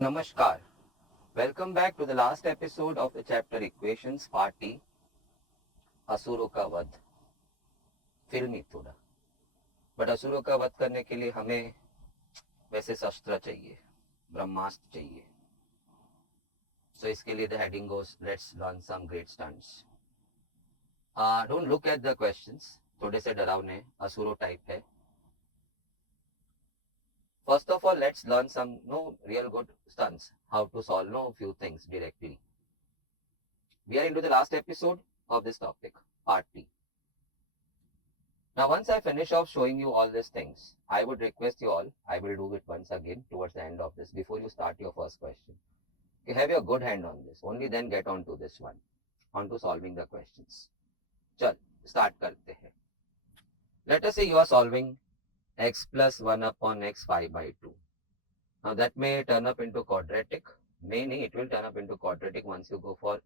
Namaskar. Welcome back to the last episode of the chapter Equations Part T, असुरों का वध फिल्मी थोड़ा बट असुरों का वध करने के लिए हमें वैसे शस्त्र चाहिए ब्रह्मास्त्र चाहिए सो इसके लिए the heading goes let's learn some great stunts don't look at the questions थोड़े से डरावने असुरो टाइप है first of all let's learn some no real good stunts how to solve no few things directly we are into the last episode of this topic, part T. Now, once I finish off showing you all these things, I would request you all, I will do it once again towards the end of this, before you start your first question. You have your good hand on this, only then get on to this one, on to solving the questions. Chal, start karte hain. Let us say you are solving x plus 1 upon x 5 by 2. Now, that may turn up into quadratic. May nahi, it will turn up into quadratic once you go for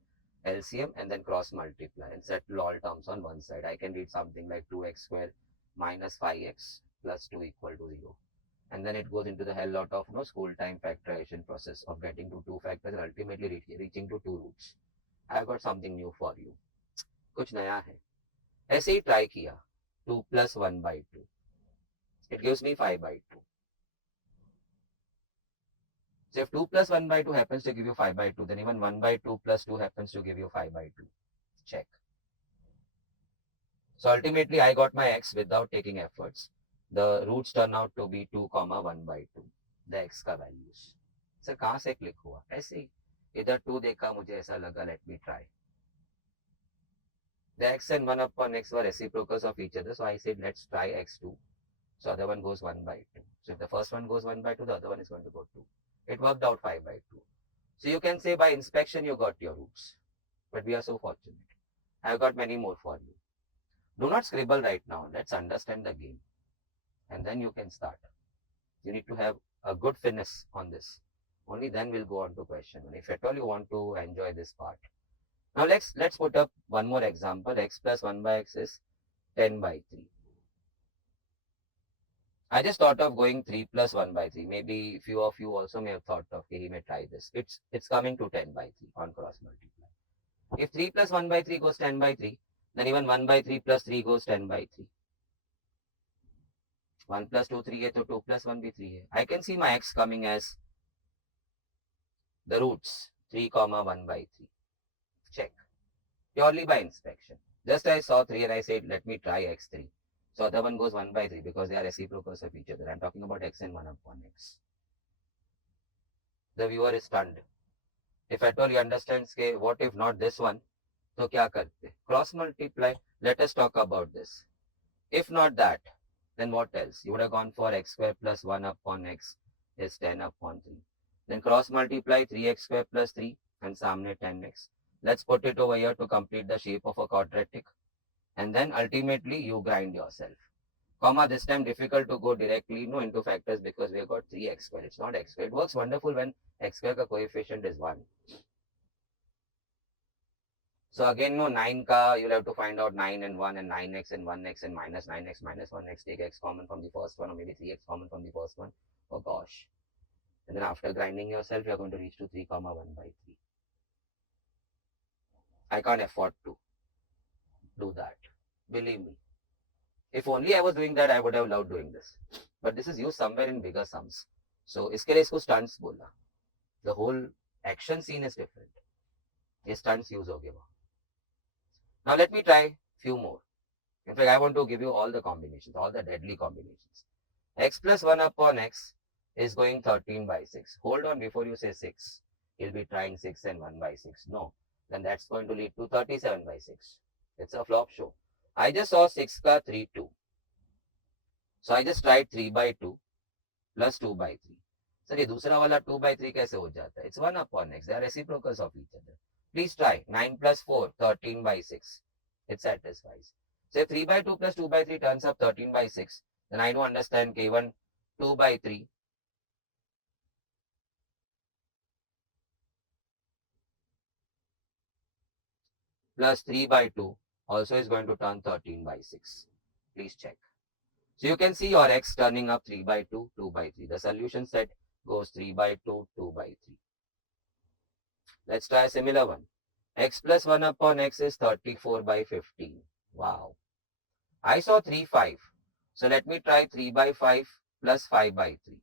LCM and then cross multiply and settle all terms on one side. I can read something like 2x square minus 5x plus 2 equal to 0. And then it goes into the hell lot of school time factorization process of getting to two factors and ultimately reaching to two roots. I've got something new for you. कुछ नया है. ऐसे ही try किया. 2 plus 1 by 2. It gives me 5 by 2. So if 2 plus 1 by 2 happens to give you 5 by 2, then even 1 by 2 plus 2 happens to give you 5 by 2. Check. So ultimately I got my x without taking efforts. The roots turn out to be 2 comma 1 by 2. The x का values. Sir कहाँ से click हुआ? ऐसे ही इधर 2 देखा मुझे ऐसा लगा let me try. The x and 1 upon x were reciprocals of each other. So I said let's try x2. So other one goes 1 by 2. So if the first one goes 1 by 2, the other one is going to go 2. It worked out 5 by 2. So you can say by inspection you got your roots. But we are so fortunate. I have got many more for you. Do not scribble right now. Let's understand the game. And then you can start. You need to have a good finesse on this. Only then we'll go on to question. And if at all you want to enjoy this part. Now let's put up one more example. X plus 1 by x is 10 by 3. I just thought of going 3 plus 1 by 3. Maybe few of you also may have thought of, okay, he may try this. It's coming to 10 by 3 on cross multiply. If 3 plus 1 by 3 goes 10 by 3, then even 1 by 3 plus 3 goes 10 by 3. 1 plus 2 3 है तो 2 plus 1 भी 3 है. I can see my x coming as the roots 3 comma 1 by 3. Check. Purely by inspection. Just I saw 3 and I said let me try x3. So other one goes 1 by 3 because they are reciprocals of each other. I'm talking about x and 1 upon x. The viewer is stunned. If at all he understands के what if not this one, तो क्या करते? Cross multiply. Let us talk about this. If not that, then what else? You would have gone for x square plus 1 upon x is 10 upon 3. Then cross multiply 3x square plus 3 and सामने 10x. Let's put it over here to complete the shape of a quadratic. And then ultimately you grind yourself. Comma, this time difficult to go directly into factors because we have got 3x square. It's not x square. It works wonderful when x square ka coefficient is 1. So again, 9 ka, you'll have to find out 9 and 1 and 9x and 1x and minus 9x minus 1x. Take x common from the first one or maybe 3x common from the first one. Oh gosh. And then after grinding yourself, you're going to reach to 3 comma 1 by 3. I can't afford to do that. Believe me. If only I was doing that, I would have loved doing this. But this is used somewhere in bigger sums. So इसके लिए इसको stunts बोला. The whole action scene is different. ये stunts use हो गए वहाँ. Now let me try few more. In fact, I want to give you all the combinations, all the deadly combinations. X plus 1 upon x is going 13 by 6. Hold on before you say 6. You'll be trying 6 and 1 by 6. No. Then that's going to lead to 37 by 6. It's a flop show. I just saw 6 ka 3, 2. So I just tried 3 by 2 plus 2 by 3. Sir ये दूसरा वाला 2 by 3 कैसे हो जाता है? It's 1 upon x. They are reciprocals of each other. Please try. 9 plus 4, 13 by 6. It satisfies. So if 3 by 2 plus 2 by 3 turns up 13 by 6, then I do understand that even 2 by 3 plus 3 by 2 also is going to turn 13 by 6. Please check. So you can see your x turning up 3 by 2, 2 by 3. The solution set goes 3 by 2, 2 by 3. Let's try a similar one. X plus 1 upon x is 34 by 15. Wow. I saw 3, 5. So let me try 3 by 5 plus 5 by 3.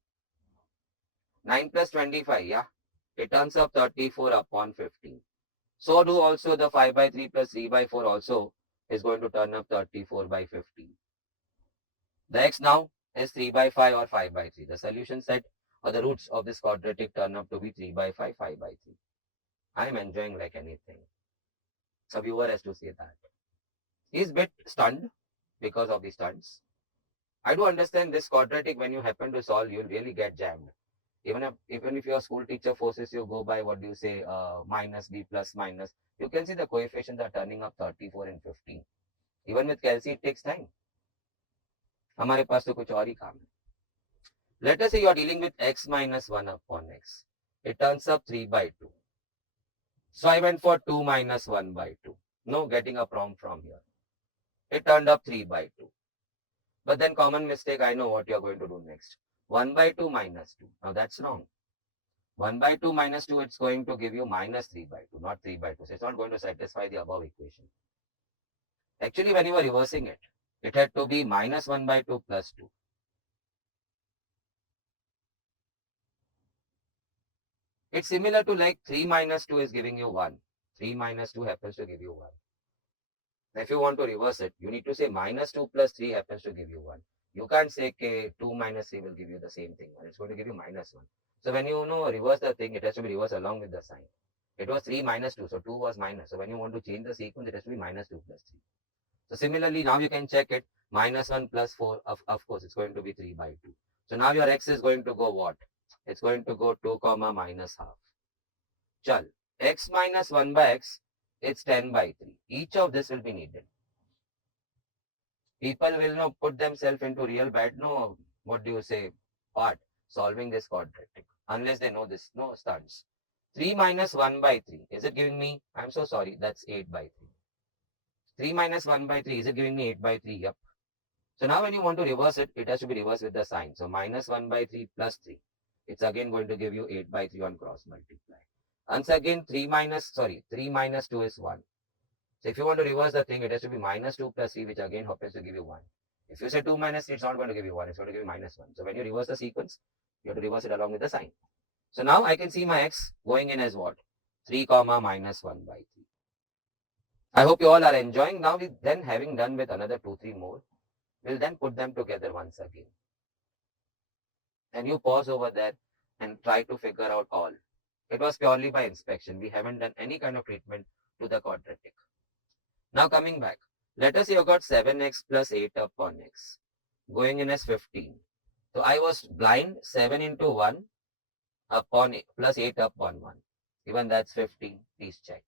9 plus 25, yeah. It turns up 34 upon 15. So do also the 5 by 3 plus 3 by 4 also is going to turn up 34 by 15. The x now is 3 by 5 or 5 by 3. The solution set or the roots of this quadratic turn up to be 3 by 5, 5 by 3. I am enjoying like anything. A viewer has to say that. He's a bit stunned because of the stunts. I do understand this quadratic when you happen to solve, you'll really get jammed. Even if your school teacher forces you go by what do you say, minus b plus minus, you can see the coefficients are turning up 34 and 15. Even with Kelsey, it takes time. हमारे पास तो कुछ और ही काम है. Let us say you are dealing with x minus 1 upon x. It turns up 3 by 2. So I went for 2 minus 1 by 2. No getting a prompt from here. It turned up 3 by 2. But then common mistake, I know what you are going to do next. 1 by 2 minus 2. Now that's wrong. 1 by 2 minus 2, it's going to give you minus 3 by 2, not 3 by 2. So it's not going to satisfy the above equation. Actually, when you were reversing it, it had to be minus 1 by 2 plus 2. It's similar to like 3 minus 2 is giving you 1. 3 minus 2 happens to give you 1. Now, if you want to reverse it, you need to say minus 2 plus 3 happens to give you 1. You can't say okay, 2 minus 3 will give you the same thing. And it's going to give you minus 1. So when you reverse the thing, it has to be reversed along with the sign. It was 3 minus 2, so 2 was minus. So when you want to change the sequence, it has to be minus 2 plus 3. So similarly, now you can check it. Minus 1 plus 4, of course, it's going to be 3 by 2. So now your x is going to go what? It's going to go 2 comma minus half. Chal, x minus 1 by x, it's 10 by 3. Each of this will be needed. People will put themselves into real bad, what do you say, part, solving this quadratic, unless they know this, stunts. 3 minus 1 by 3, is it giving me, I'm so sorry, that's 8 by 3. 3 minus 1 by 3, is it giving me 8 by 3? Yep. So now when you want to reverse it, it has to be reversed with the sign. So minus 1 by 3 plus 3. It's again going to give you 8 by 3 on cross multiply. Once again, 3 minus 2 is 1. So if you want to reverse the thing, it has to be minus 2 plus 3, which again happens to give you 1. If you say 2 minus 3, it's not going to give you 1. It's going to give you minus 1. So when you reverse the sequence, you have to reverse it along with the sign. So now I can see my x going in as what? 3 comma minus 1 by 3. I hope you all are enjoying. Now, then having done with another 2, 3 more, we'll then put them together once again. And you pause over there and try to figure out all. It was purely by inspection. We haven't done any kind of treatment to the quadratic. Now coming back, let us say you got 7x plus 8 upon x, going in as 15. So I was blind, 7 into 1 upon plus 8 upon 1. Even that's 15. Please check.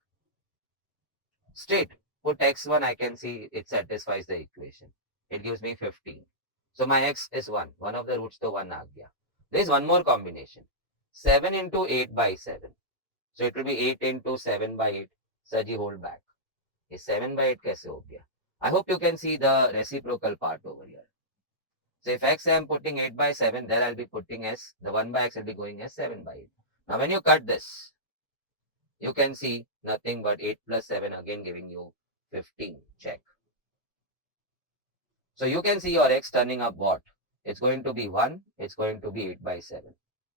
Straight, put x1, I can see it satisfies the equation. It gives me 15. So my x is 1. One of the roots to 1 aa gaya. There is one more combination. 7 into 8 by 7. So it will be 8 into 7 by 8. Saji, hold back. Is 7 by 8 kaise ho gaya? I hope you can see the reciprocal part over here. So if x I am putting 8 by 7, there I'll be putting s. The 1 by x will be going as 7 by 8. Now when you cut this, you can see nothing but 8 plus 7 again giving you 15. Check. So you can see your x turning up what? It's going to be 1. It's going to be 8 by 7.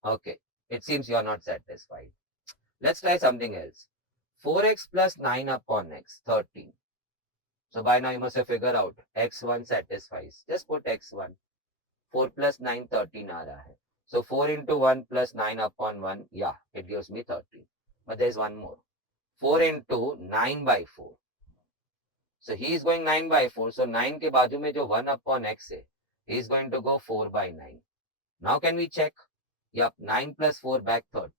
Okay. It seems you are not satisfied. Let's try something else. 4x plus 9 upon x, 13. So by now you must have figured out x1 satisfies. Just put x1. 4 plus 9, 13 aa raha hai. So 4 into 1 plus 9 upon 1, yeah, it gives me 13. But there's one more. 4 into 9 by 4. So he is going 9 by 4. So 9 ke baaju mein jo 1 upon x hai, he is going to go 4 by 9. Now can we check? Yep, 9 plus 4 back 13.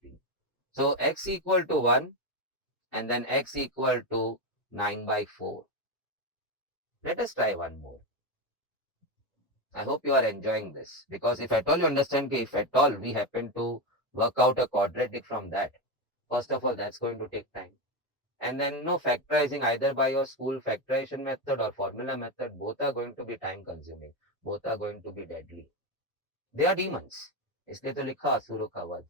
So x equal to 1 and then x equal to 9 by 4. Let us try one more. I hope you are enjoying this, because if at all you understand, if at all we happen to work out a quadratic from that, first of all, that's going to take time. And then factorizing either by your school factorization method or formula method, both are going to be time consuming. Both are going to be deadly. They are demons. इसलिए तो लिखा असुरों का वध।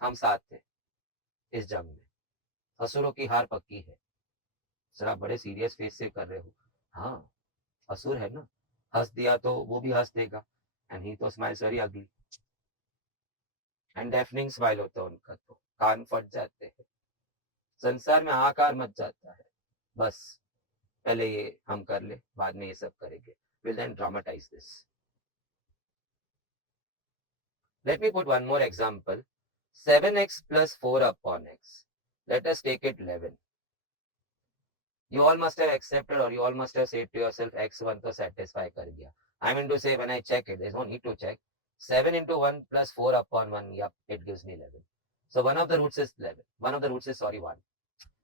हम साथ थे इस जंग में, असुरों की हार पक्की है। सर आप बड़े सीरियस फेस से कर रहे हो। हाँ, असुर है ना, हंस दिया तो वो भी हंस देगा। एंड ही तो smiles very ugly, and deafening smile होता है उनका, तो कान फट जाते हैं, संसार में हाहाकार मच जाता है। बस पहले ये हम कर ले, बाद में ये सब करेंगे, will then dramatise this. Let me put one more example, 7x plus 4 upon x. Let us take it 11. You all must have accepted, or you all must have said to yourself, x1 to satisfy kar diya. I mean to say, when I check it, there's no need to check. 7 into 1 plus 4 upon 1, yep, it gives me 11. So one of the roots is 11. One of the roots is, sorry, 1.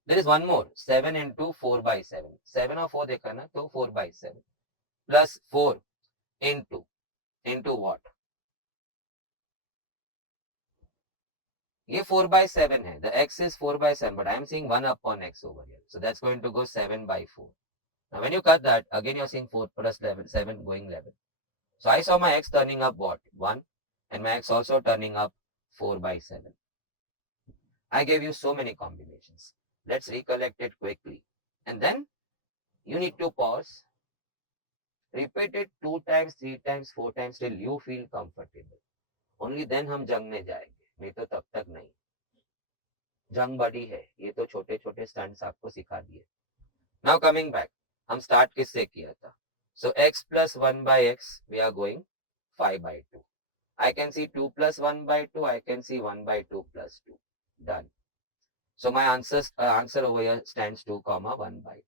There is one more, 7 into 4 by 7. 7 or 4 देखा ना, तो 4 by 7. Plus 4 into what? ये 4 by 7 है. The x is 4 by 7, but I am seeing 1 upon x over here. So that's going to go 7 by 4. Now when you cut that, again you're seeing 4 plus 11, 7 going 11. So I saw my x turning up what? 1, and my x also turning up 4 by 7. I gave you so many combinations. Let's recollect it quickly. And then you need to pause, repeat it 2 times, 3 times, 4 times till you feel comfortable. Only then हम जंग में जाएंगे, नहीं तो तब तक नहीं. जंग बड़ी है, ये तो छोटे छोटे स्टंट्स आपको सिखा दिए. Now coming back, हम स्टार्ट किससे किया था? So x plus 1 by x, we are going 5 by 2. I can see 2 plus 1 by 2, I can see 1 by 2 plus 2. Done. So my answer over here stands 2 comma 1 by 2.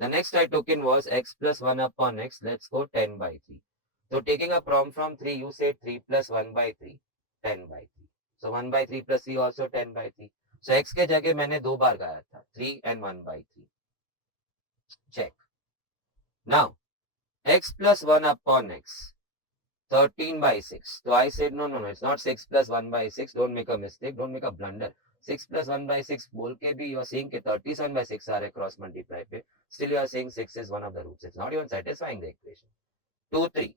The next I took in was x plus 1 upon x. Let's go 10 by 3. So taking a prompt from 3, you say 3 plus 1 by 3, 10 by 3. So 1 by 3 plus 3 also 10 by 3. So x के जगह मैंने 2 बार गाया था, 3 and 1 by 3. Check. Now, x plus 1 upon x, 13 by 6. So I said, no, it's not 6 plus 1 by 6. Don't make a mistake. Don't make a blunder. 6 plus 1 by 6 बोल के भी you are saying कि 37 by 6 आ रहे cross multiply पे. Still you are saying 6 is one of the roots. It's not even satisfying the equation. 2, 3.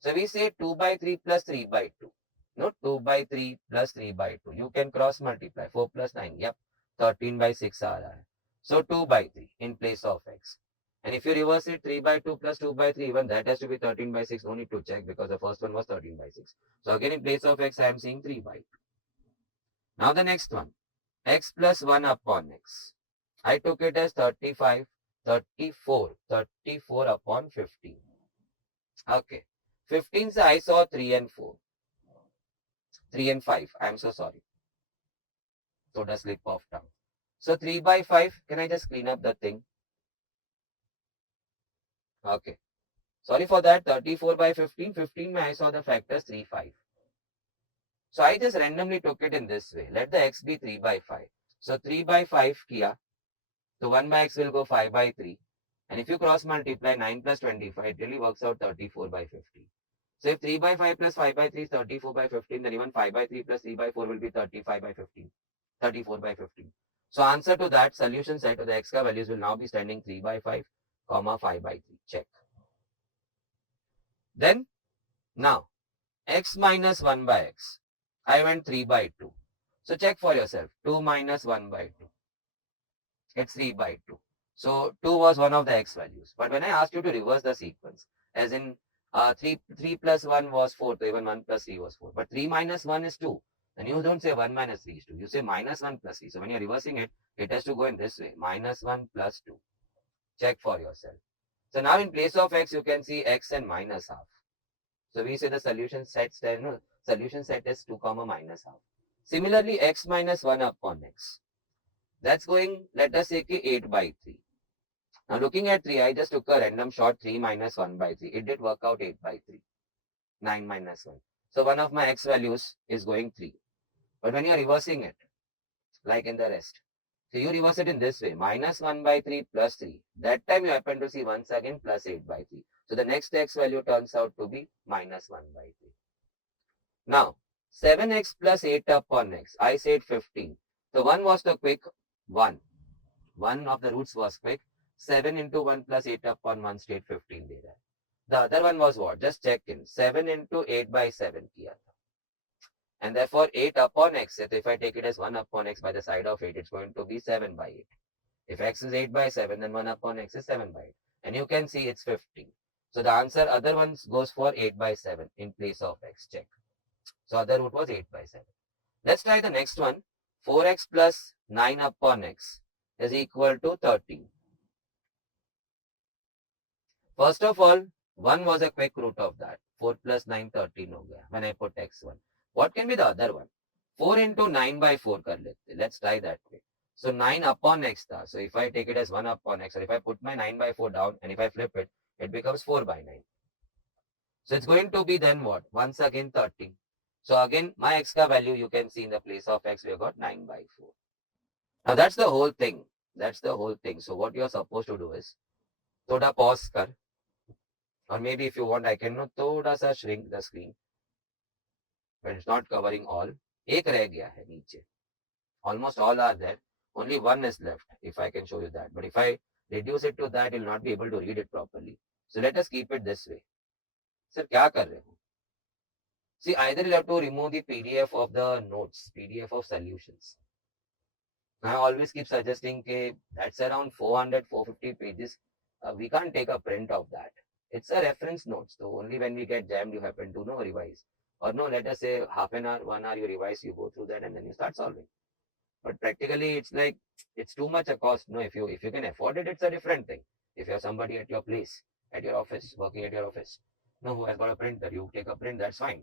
So we say 2 by 3 plus 3 by 2. No, 2 by 3 plus 3 by 2. You can cross multiply. 4 plus 9. Yep. 13 by 6 आ रहा है. So 2 by 3 in place of x. And if you reverse it, 3 by 2 plus 2 by 3, even that has to be 13 by 6. No need to check because the first one was 13 by 6. So again, in place of x, I am seeing 3 by 2. Now the next one, x plus 1 upon x. I took it as 35, 34 upon 15. Okay. 15 se I saw 3 and 4. 3 and 5. I am so sorry. Thoda slip of tongue. So 3 by 5, can I just clean up the thing? Okay. Sorry for that. 34 by 15. 15 mein I saw the factors 3, 5. So I just randomly took it in this way. Let the x be 3 by 5. So 3 by 5 kiya. So 1 by x will go 5 by 3. And if you cross multiply 9 plus 25, it really works out 34 by 15. So if 3 by 5 plus 5 by 3 is 34 by 15, then even 5 by 3 plus 3 by 4 will be 35 by 15. 34 by 15. So answer to that solution set of the x ka values will now be standing 3 by 5, comma 5 by 3. Check. Then, now, x minus 1 by x. I went 3 by 2. So check for yourself. 2 minus 1 by 2. It's 3 by 2. So 2 was one of the x values. But when I asked you to reverse the sequence, as in 3 plus 1 was 4, so even 1 plus 3 was 4. But 3 minus 1 is 2. Then you don't say 1 minus 3 is 2. You say minus 1 plus 3. So when you're reversing it, it has to go in this way. Minus 1 plus 2. Check for yourself. So now in place of x, you can see x and minus half. So we say the solution set is 2 comma minus half. Similarly, x minus 1 upon x. That's going, let us say 8 by 3. Now looking at 3, I just took a random shot 3 minus 1 by 3. It did work out 8 by 3. 9 minus 1. So one of my x values is going 3. But when you are reversing it, like in the rest, so you reverse it in this way, minus 1 by 3 plus 3. That time you happen to see once again plus 8 by 3. So the next x value turns out to be minus 1 by 3. Now, 7x plus 8 upon x. I said 15. So 1 was the quick 1. One of the roots was quick. 7 into 1 plus 8 upon 1 stayed 15 there. The other one was what? Just check in. 7 into 8 by 7 किया था. And therefore 8 upon x, if I take it as 1 upon x by the side of 8, it's going to be 7 by 8. If x is 8 by 7, then 1 upon x is 7 by 8. And you can see it's 15. So the answer, other ones goes for 8 by 7 in place of x. Check. So other root was 8 by 7. Let's try the next one. 4x plus 9 upon x is equal to 13. First of all, 1 was a quick root of that. 4 plus 9, 13 ho gaya when I put x1. What can be the other one? 4 into 9 by 4 kar lete. Let's try that way. So 9 upon x tha. So if I take it as 1 upon x, or if I put my 9 by 4 down and if I flip it, it becomes 4 by 9. So it's going to be then what? Once again 13. So again, my x ka value you can see in the place of x, we have got 9 by 4. Now that's the whole thing. That's the whole thing. So what you're supposed to do is, thoda pause kar, or maybe if you want, I can thoda sa shrink the screen, but it's not covering all. Ek reh gaya hai niche. Almost all are there. Only one is left, if I can show you that. But if I reduce it to that, you'll not be able to read it properly. So let us keep it this way. Sir, kya kar rahe ho? See, either you have to remove the PDF of the notes, PDF of solutions. I always keep suggesting that that's around 400, 450 pages. We can't take a print of that. It's a reference note. So only when we get jammed, you happen to revise. Or no, let us say half an hour, 1 hour, you revise, you go through that and then you start solving. But practically, it's like, it's too much a cost. No, if you can afford it, it's a different thing. If you have somebody at your place, at your office, working at your office, no, who has got a printer, you take a print, that's fine.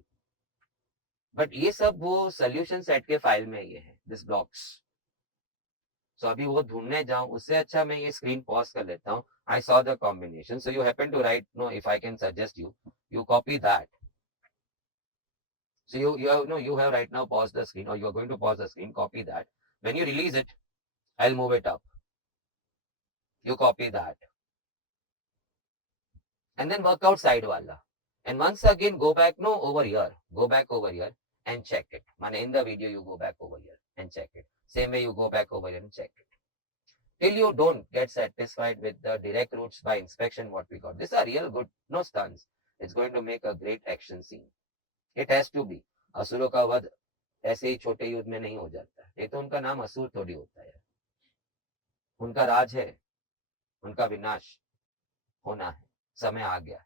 But ये सब वो solution set के file में ये है, this blocks. So अभी वो ढूंढने जाऊं उससे अच्छा मैं ये screen pause कर लेता हूं. I saw the combination. So you happen to write, no, if I can suggest you copy that. So you have right now paused the screen, or you are going to pause the screen, copy that. When you release it, I'll move it up. You copy that. And then work out side wala. And once again, go back, over here. Go back over here and check it. In the video, you go back over here and check it. Same way, you go back over here and check it. Till you don't get satisfied with the direct routes by inspection, what we got. These are real good, stunts. It's going to make a great action scene. It has to be. असुरों का वध ऐसे ही छोटे युद्ध में नहीं हो जाता. ये तो उनका नाम असुर थोड़ी होता है. उनका राज है. उनका विनाश होना है. समय आ गया है.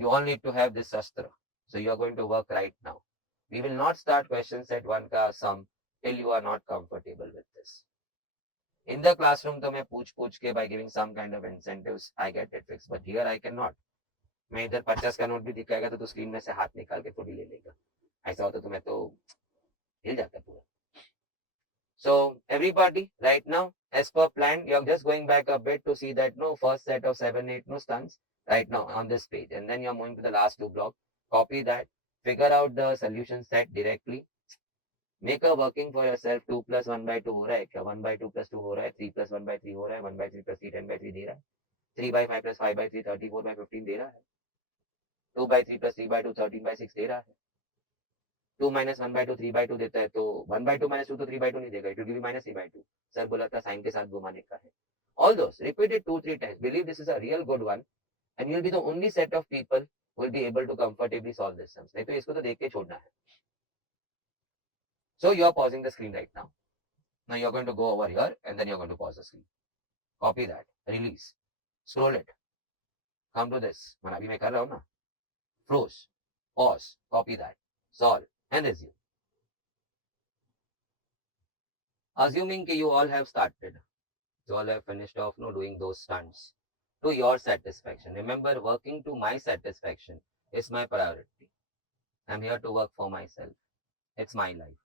You all need to have this shastra. So you are going to work right now. We will not start questions at 1 ka sum till you are not comfortable with this. In the classroom, तो मैं पूछ के by giving some kind of incentives, I get it fixed. But here I cannot. मैं इधर 50 का note भी दिखाएगा तो स्क्रीन में से हाथ निकाल के थोड़ी ले लेगा. ऐसा होता तो मैं तो हिल जाता पूरा. So everybody, right now, as per plan, you're just going back a bit to see that first set of 7, 8 stunts right now on this page, and then you're moving to the last 2 blocks. Copy that, figure out the solution set directly, make a working for yourself. 2 plus 1 by 2 हो रहा है क्या? 1 by 2 plus 2 हो रहा है. 3 plus 1 by 3 हो रहा है. 1 by 3 plus 3 10 by 3 दे रहा है. 3 by 5 plus 5 by 3 34 by 15 दे रहा है. 2 by 3 plus 3 by 2 13 by 6 दे रहा है. 2 minus 1 by 2 3 by 2 देता है तो 1 by 2 minus 2 तो 3 by 2 नहीं देगा. It will give you minus 3 by 2. Sir बोला था साइन के साथ घुमाने का है. All those repeat it 2-3 times. Believe this is a real good one, and you'll be the only set of people who will be able to comfortably solve this sums. नहीं तो इसको तो देख के छोड़ना है. So you are pausing the screen right now. Now you are going to go over here and then you are going to pause the screen. Copy that. Release. Scroll it. Come to this. अभी मैं कर रहा हूँ ना. Froze. Pause. Copy that. Solve. And resume. Assuming that you all have started, you all have finished off doing those stunts to your satisfaction. Remember, working to my satisfaction is my priority. I'm here to work for myself. It's my life.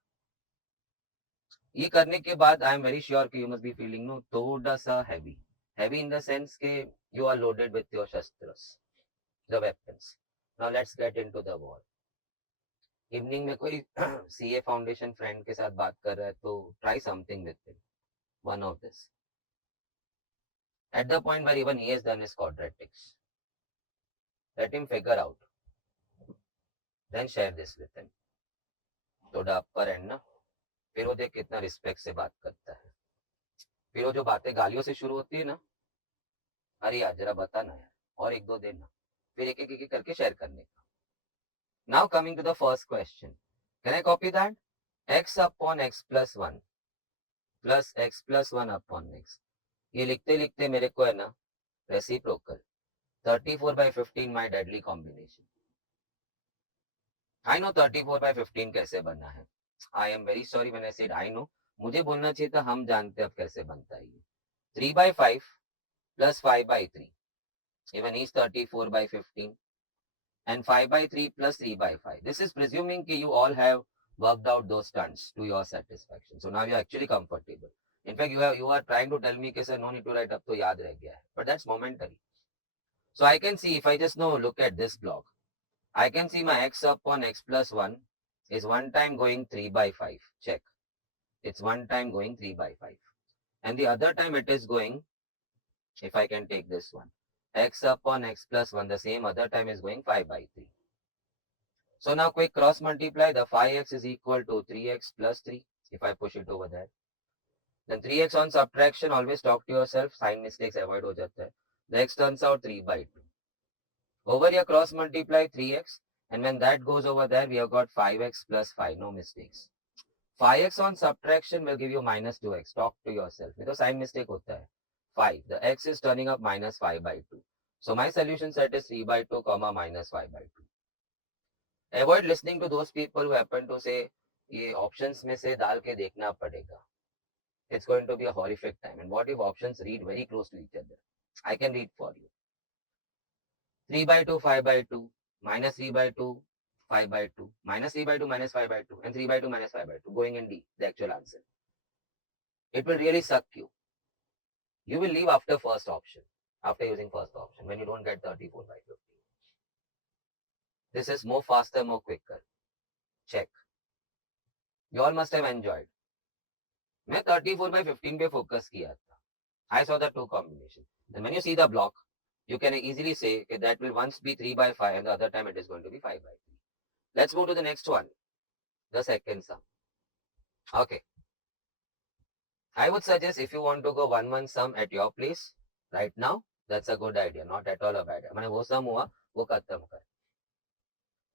ये करने के बाद I am very sure कि you must be feeling थोड़ा सा heavy. Heavy in the sense कि you are loaded with your shastras, the weapons. Now let's get into the war. Evening में कोई सीए फाउंडेशन फ्रेंड के साथ बात कर रहा है तो try something with him. One of this. At the point where even he has done his quadratics, let him figure out. Then share this with him. थोड़ा अपर एंड ना. फिर वो देख कितना रिस्पेक्ट से बात करता है. फिर वो जो बातें गालियों से शुरू होती है ना, अरे यार जरा बता ना यार, और एक दो देना, फिर एक एक करके शेयर करने का. Now coming to the first question, can I copy that? x upon x plus one plus x plus one upon x. ये लिखते लिखते मेरे को है ना reciprocal 34/15 my deadly combination. I know 34/15 कैसे बनना है. I am very sorry when I said I know. मुझे बोलना चाहिए था हम जानते अब कैसे बनता है ये. 3/5 plus 5/3 even is 34/15 and 5/3 plus 3/5. This is presuming that you all have worked out those stunts to your satisfaction. So now you are actually comfortable. In fact, you are trying to tell me कि sir no need to write up तो याद रह गया है. But that's momentary. So I can see if I just now look at this block, I can see my x upon x plus 1 is one time going 3/5. Check. It's one time going 3/5. And the other time it is going, if I can take this one, x upon x plus 1, the same other time is going 5/3. So now quick cross multiply, the 5x is equal to 3x plus 3, if I push it over there. Then 3x on subtraction, always talk to yourself, sign mistakes avoid ho jata hai. The x turns out 3/2. Over here cross multiply 3x, and when that goes over there, we have got 5x plus 5, no mistakes. 5x on subtraction will give you minus 2x, talk to yourself, because sign mistake hota hai. 5, the x is turning up minus 5/2. So my solution set is 3/2 comma minus 5/2. Avoid listening to those people who happen to say ये options में से डाल के देखना पड़ेगा. It's going to be a horrific time. And what if options read very close to each other? I can read for you. 3/2, 5/2, minus 3/2, 5/2, minus 3/2, minus 5/2, and 3/2 minus 5/2, going in D, the actual answer. It will really suck you. You will leave after first option, after using first option, when you don't get 34/15. This is more faster, more quicker. Check. You all must have enjoyed. मैं 34/15 पे focus किया था. I saw the two combination. And when you see the block, you can easily say okay, that will once be 3/5 and the other time it is going to be 5/3. Let's move to the next one, the second sum. Okay. I would suggest if you want to go 1-1 sum at your place right now, that's a good idea, not at all a bad idea. मैंने वो sum हुआ वो खत्म कर.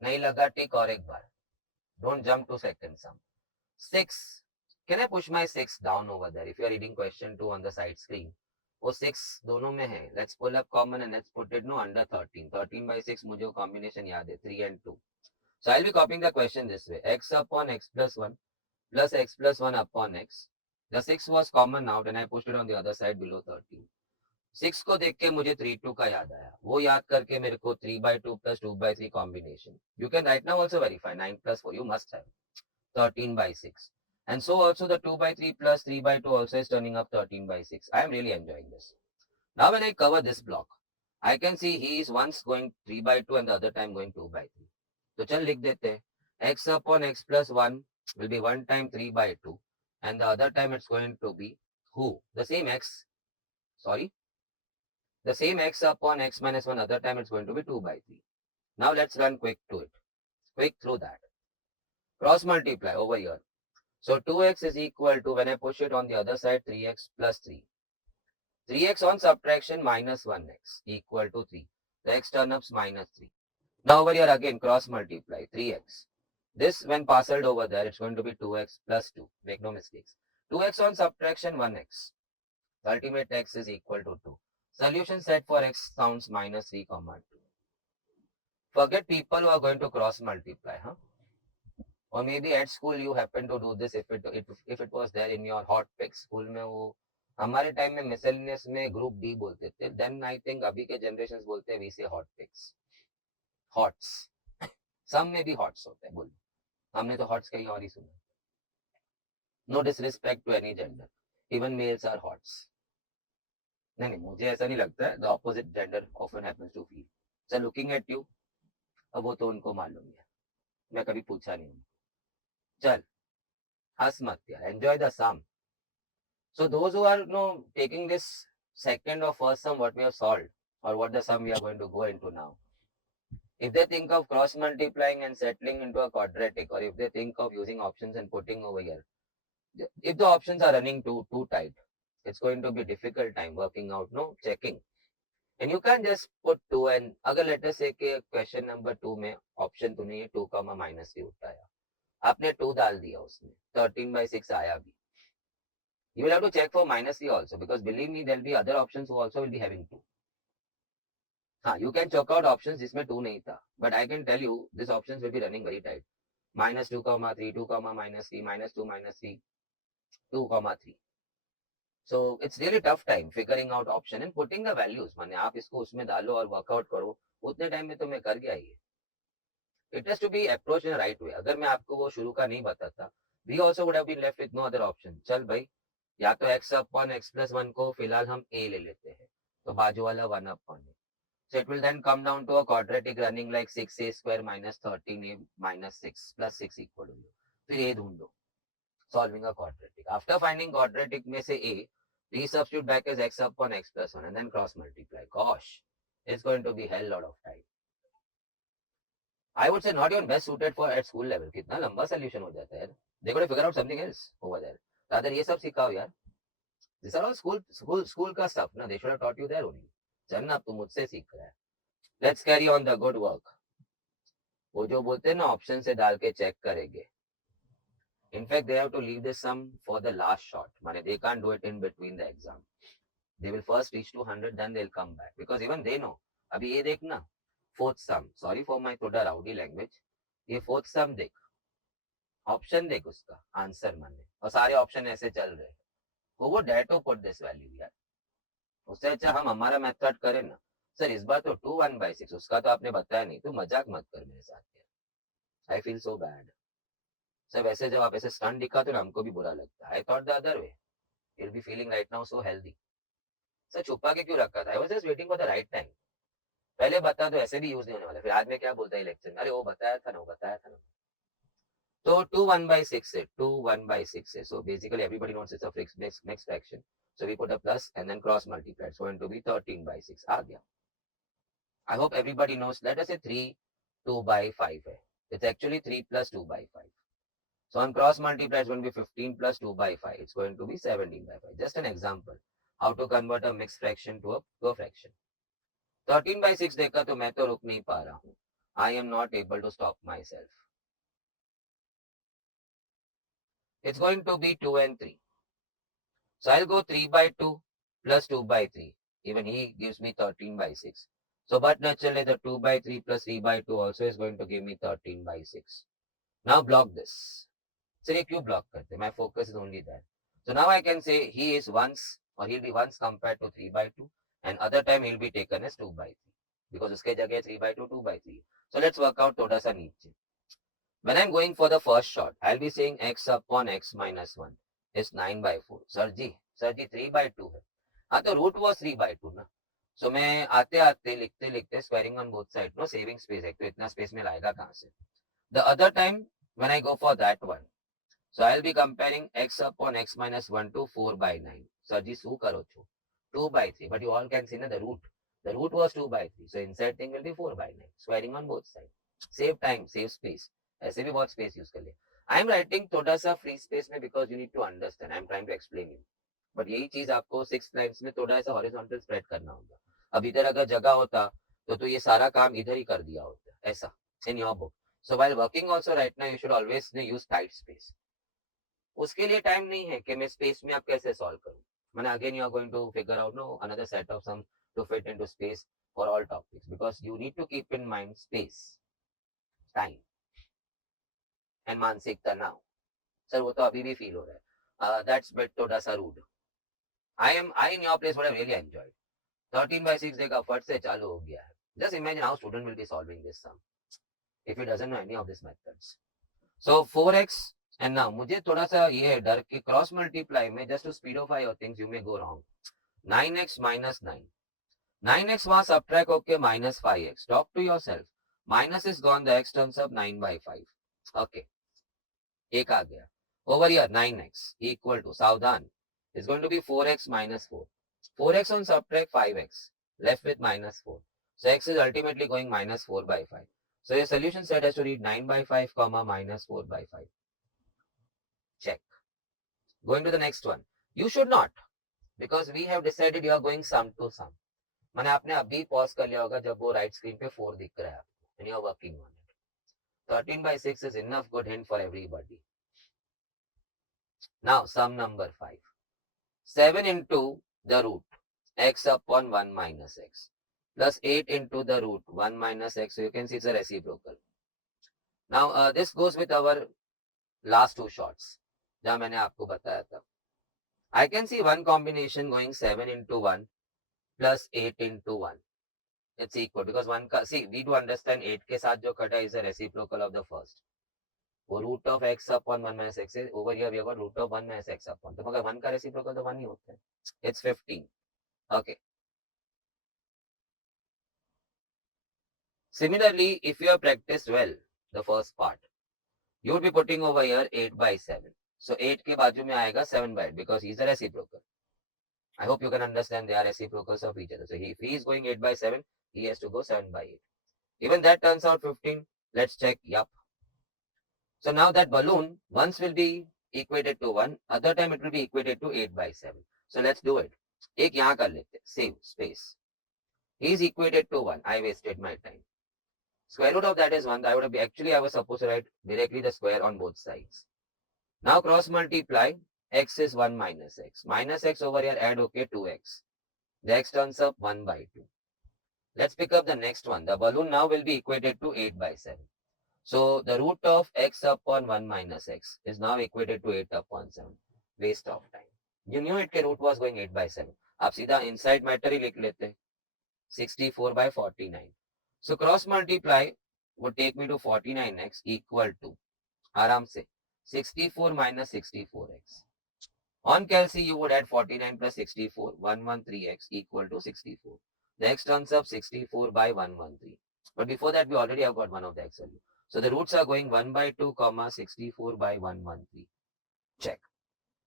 नहीं लगा टिक और एक बार. Don't jump to second sum. 6. Can I push my 6 down over there? If you are reading question 2 on the side screen, वो 6 दोनों में है. Let's pull up common and let's put it no under 13. 13/6 मुझे वो combination याद है, 3 and 2. So I'll be copying the question this way. X upon x plus 1 plus x plus 1 upon x. The 6 was common out and I pushed it on the other side below 13. 6 को देख के मुझे 3/2 का याद आया. वो याद करके मेरे को 3/2 plus 2/3 combination. You can right now also verify 9 plus 4. You must have 13/6. And so also the 2/3 plus 3/2 also is turning up 13/6. I am really enjoying this. Now when I cover this block, I can see he is once going 3/2 and the other time going 2/3. So chal likh dete hain. X upon x plus 1 will be one time 3/2 and the other time it's going to be who? The same x, sorry. The same x upon x minus 1 other time it's going to be 2/3. Now let's run quick to it. Quick through that. Cross multiply over here. So 2x is equal to, when I push it on the other side, 3x plus 3. 3x on subtraction minus 1x equal to 3. The x turns up minus 3. Now over here again cross multiply 3x. This when parceled over there, it's going to be 2x plus 2. Make no mistakes. 2x on subtraction 1x. The ultimate x is equal to 2. Solution set for x sounds minus 3 comma 2. Forget people who are going to cross multiply, huh? Or maybe at school you happen to do this if it was there in your hot picks. School में वो हमारे time में miscellaneous में group D बोलते थे. Then I think अभी के generation बोलते हैं वी से हॉट पिक्स. हॉट्स सम में भी हॉट्स होते हैं. बोल हमने तो हॉट्स कहीं और ही सुना. No disrespect to any gender, even males are hots. नहीं मुझे ऐसा नहीं लगता है. The opposite gender often happens to feel. Sir looking at you, अब वो तो उनको मालूम है, मैं कभी पूछा नहीं हूँ. चल हंस मत यार, enjoy the sum. So those who are taking this second or first sum what we have solved, or what the sum we are going to go into now, if they think of cross multiplying and settling into a quadratic, or if they think of using options and putting over here, if the options are running too tight, it's going to be difficult time working out, checking. And you can't just put 2 and अगर let us say कि question number 2 में option तूने ये 2 minus 3 उठाया, आपने 2 डाल दिया उसमें, 13/6 आया भी. You will have to check for minus 3 also, because believe me, there will be other options who also will be having 2. हाँ, you can check out options जिसमें 2 नहीं था, but I can tell you these options will be running very tight. -2, 3, 2, -3, -2, -3, 2, 3. So it's really tough time figuring out option and putting the values. माने आप इसको उसमें डालो और वर्कआउट करो, उतने टाइम में तो मैं कर गया ये. It has to be approached in the right way. अगर मैं आपको वो शुरू का नहीं बताता, we also would have been left with no other option. चल भाई, या तो x upon x plus 1 को फिलहाल हम a ले लेते हैं, तो बाजू वाला 1 upon a. So it will then come down to a quadratic running like 6a square minus 13a minus 6 plus 6 equal to 0. फिर a ढूंढो, solving a quadratic. After finding quadratic में से a, resubstitute back as x upon x plus 1 and then cross multiply. Gosh, it's going to be hell lot of time. I would say not even best suited for at school level. कितना लंबा solution हो जाता है. They got to figure out something else over there. Rather ये सब सिखाओ यार. These are all school का stuff ना. They should have taught you there only. चल ना, अब तू मुझसे सीख रहा है. Let's carry on the good work. वो जो बोलते हैं ना ऑप्शन से डाल के चेक करेंगे. In fact, they have to leave this sum for the last shot. माने they can't do it in between the exam. They will first reach to 100, then they'll come back. Because even they know. अभी ये देखना. Fourth sum. Sorry for my थोड़ा rowdy language. ये fourth sum देख. Option देख उसका answer माने, और सारे ऑप्शन ऐसे चल रहे. वो dare to put this value यार. उससे अच्छा हम हमारा मेथड करें ना. सर इस बार तो 2 1/6, उसका तो आपने बताया नहीं, तो मजाक मत कर मेरे साथ यार. I feel so bad. Sir वैसे जब आप ऐसे स्टंट दिखाते हो ना, हमको भी बुरा लगता है. I thought the other way. You will be feeling right now so healthy. Sir छुपा के क्यों रखा था? I was just waiting for the right time. पहले बता तो ऐसे भी यूज नहीं होने वाला. फिर आज में क्या बोलता है इलेक्शन में, अरे वो बताया था ना, वो बताया था ना. So 2 1/6 है, 2 1/6 है. So basically everybody knows it's a mixed fraction. So we put a plus and then cross multiply. It's going to be 13/6. आ गया. I hope everybody knows. Let us say 3 2/5 है. It's actually 3 plus 2/5. So on cross multiply, it's going to be 15 plus 2/5. It's going to be 17/5. Just an example. How to convert a mixed fraction to a fraction. 13/6 देखा तो मैं तो रुक नहीं पा रहा हूँ. I am not able to stop myself. It's going to be 2 and 3. So I'll go 3/2 plus 2/3. Even he gives me 13/6. So but naturally the 2/3 plus 3/2 also is going to give me 13/6. Now block this. So you block karte. My focus is only there. So now I can say he is once, or he'll be once compared to 3/2, and other time he'll be taken as 2/3. Because uske jagah 3/2, 2/3. So let's work out thoda sa niche. When I'm going for the first shot, I'll be saying x upon x minus 1 is 9/4. Sir ji 3/2 है. हाँ तो root was 3/2 ना. So मैं आते आते लिखते लिखते squaring on both sides, no saving space है, तो इतना space में लाएगा कहाँ से? The other time when I go for that one, so I'll be comparing x upon x minus 1 to 4/9. Sir ji શું કરો છો? 2/3. But you all can see na the root. The root was 2/3. So inside thing will be 4/9. Squaring on both sides. Save time, save space. ऐसे भी बहुत space use कर लिया. I am writing थोड़ा सा फ्री स्पेस में because you need to understand. I am trying to explain you. But यही चीज आपको 6 लाइन्स में थोड़ा सा हॉरिजॉन्टल स्प्रेड करना होगा. अब इधर अगर जगह होता तो ये सारा काम इधर ही कर दिया होता ऐसा in your book. So while working also right now you should always use tight space. उसके लिए टाइम नहीं है कि मैं स्पेस में आप कैसे सॉल्व करूं. मैंने again you are going to figure out no another set of sum to fit into space for all topics because you need to keep in mind space, time and मानसिक तनाव. Sir वो तो अभी भी feel हो रहा है. That's bit थोड़ा सा rude. I in your place would have really enjoyed. 13/6 देखा फट से चालू हो गया है. Just imagine how student will be solving this sum if he doesn't know any of this methods. So 4x and now मुझे थोड़ा सा ये है डर कि क्रॉस मल्टीप्लाई में just to speedofy your things you may go wrong. 9x minus 9. 9x वहां subtract होके minus 5x. Talk to yourself. Minus is gone, the x turns up 9/5. Okay. एक आ गया. Over here 9x equal to सावधान is going to be 4x minus 4. 4x on subtract 5x left with minus 4. So x is ultimately going minus 4/5. So your solution set has to read 9/5 comma minus 4/5. Check. Going to the next one. You should not, because we have decided you are going sum to sum. मैंने आपने अभी pause कर लिया होगा जब वो right screen पे 4 दिख रहा है आपको and you are working on it. 13/6 is enough good hint for everybody. Now sum number 5. 7 into the root x upon 1 minus x plus 8 into the root 1 minus x. So you can see it's a reciprocal. Now this goes with our last two shots जहाँ मैंने आपको बताया था. I can see one combination going 7 into 1 plus 8 into 1. It's equal because 1 का see we do understand 8 के साथ जो कटा is a reciprocal of the first. वो root of x upon 1 minus x है. Over here we have got root of 1 minus x upon. तो मगर 1 का reciprocal तो 1 ही होता है. It's 15. Okay. Similarly, if you have practiced well the first part, you would be putting over here 8/7. So 8 के बाजू में आएगा 7/8 because he is a reciprocal. I hope you can understand they are reciprocals of each other. So if he is going 8/7, he has to go 7/8. Even that turns out 15. Let's check. Yup. So now that balloon once will be equated to 1, other time it will be equated to 8/7. So let's do it. एक यहाँ कर लेते. Save space. He is equated to 1. I wasted my time. Square root of that is 1. I was supposed to write directly the square on both sides. Now cross multiply. X is 1 minus x. Minus x over here, add okay 2x. The x turns up 1/2. Let's pick up the next one. The balloon now will be equated to 8/7. So the root of x upon 1 minus x is now equated to 8 upon 7. Waste of time. You knew it root was going 8/7. आप सीधा inside matter ही लिख लेते. 64/49. So cross multiply would take me to 49x equal to आराम से 64 minus 64x. On calci you would add 49 plus 64, 113x equal to 64. The x turns up 64/113. But before that we already have got one of the x value. So the roots are going 1/2, 64/113. Check.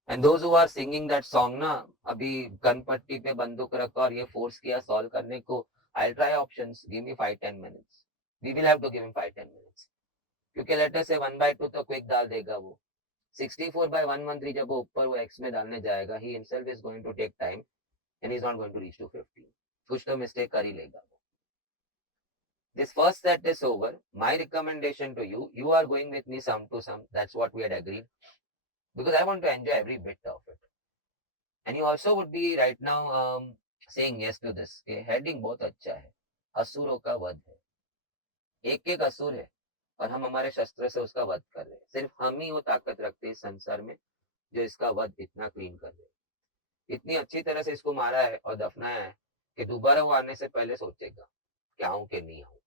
And those who are singing that song ना अभी गनपट्टी पे बंदूक रखा और ये force किया solve करने को, I'll try options. Give me 5-10 minutes. We will have to give him 5-10 minutes. क्योंकि लेटर से 1/2 तो क्विक डाल देगा वो. 64/113 जब वो ऊपर वो x में डालने जाएगा, he himself is going to take time and he's not going to reach to 15. कुछ तो मिस्टेक कर ही लेगा वो. This first set is over. My recommendation to you, you are going with me sum to sum. That's what we had agreed. Because I want to enjoy every bit of it. And you also would be right now saying yes to this. Okay? Heading बहुत अच्छा है. असुरों का वध है. एक एक असुर है और हम हमारे शस्त्र से उसका वध कर रहे हैं. सिर्फ हम ही वो ताकत रखते हैं इस संसार में जो इसका वध इतना क्लीन कर रहे हैं. इतनी अच्छी तरह से इसको मारा है और दफनाया है कि दोबारा वो आने से पहले सोचेगा कि आऊं कि नहीं आऊं.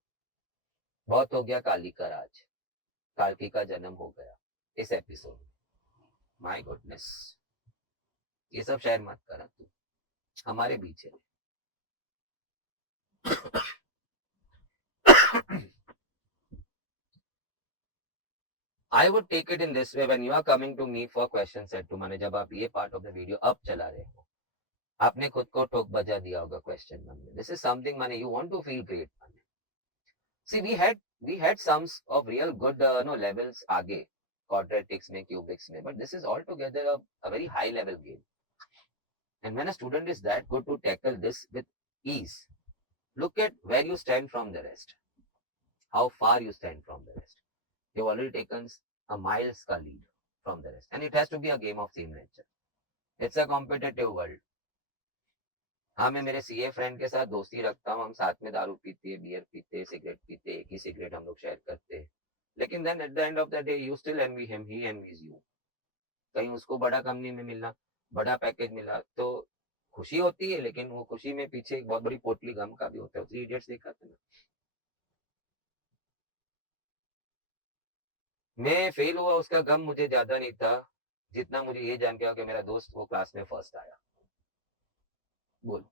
बहुत हो गया काली का राज. कालकी का जन्म हो गया इस एपिसोड में. My goodness. ये सब शेयर मत करा तू. हमारे बीच है. I would take it in this way when you are coming to me for question set to माने जब आप ये part of the video अब चला रहे हो, आपने खुद को ठोक बजा दिया होगा question में. This is something माने you want to feel great माने. See we had sums of real good levels आगे quadratics में cubics में, but this is altogether a very high level game. And when a student is that good to tackle this with ease, look at where you stand from the rest, how far you stand from the rest. You've already taken a miles ka lead from the rest, and it has to be a game of same nature. It's a competitive world. हाँ मैं मेरे CA friend के साथ दोस्ती रखता हूँ. हम साथ में दारू पीते, बियर पीते, सिगरेट पीते, एक ही सिगरेट हम लोग शेयर करते हैं. लेकिन then at the end of the day you still envy him, he envies you. कहीं उसको बड़ा कंपनी में मिलना, बड़ा पैकेज मिला तो खुशी होती है, लेकिन वो खुशी में पीछे एक बहुत बड़ी पोटली गम का भी होता है. 3 इडियट्स देखा था ना. मैं फेल हुआ उसका गम मुझे ज्यादा नहीं था जितना मुझे ये जान के कि मेरा दोस्त वो क्लास में फर्स्ट आया. बोल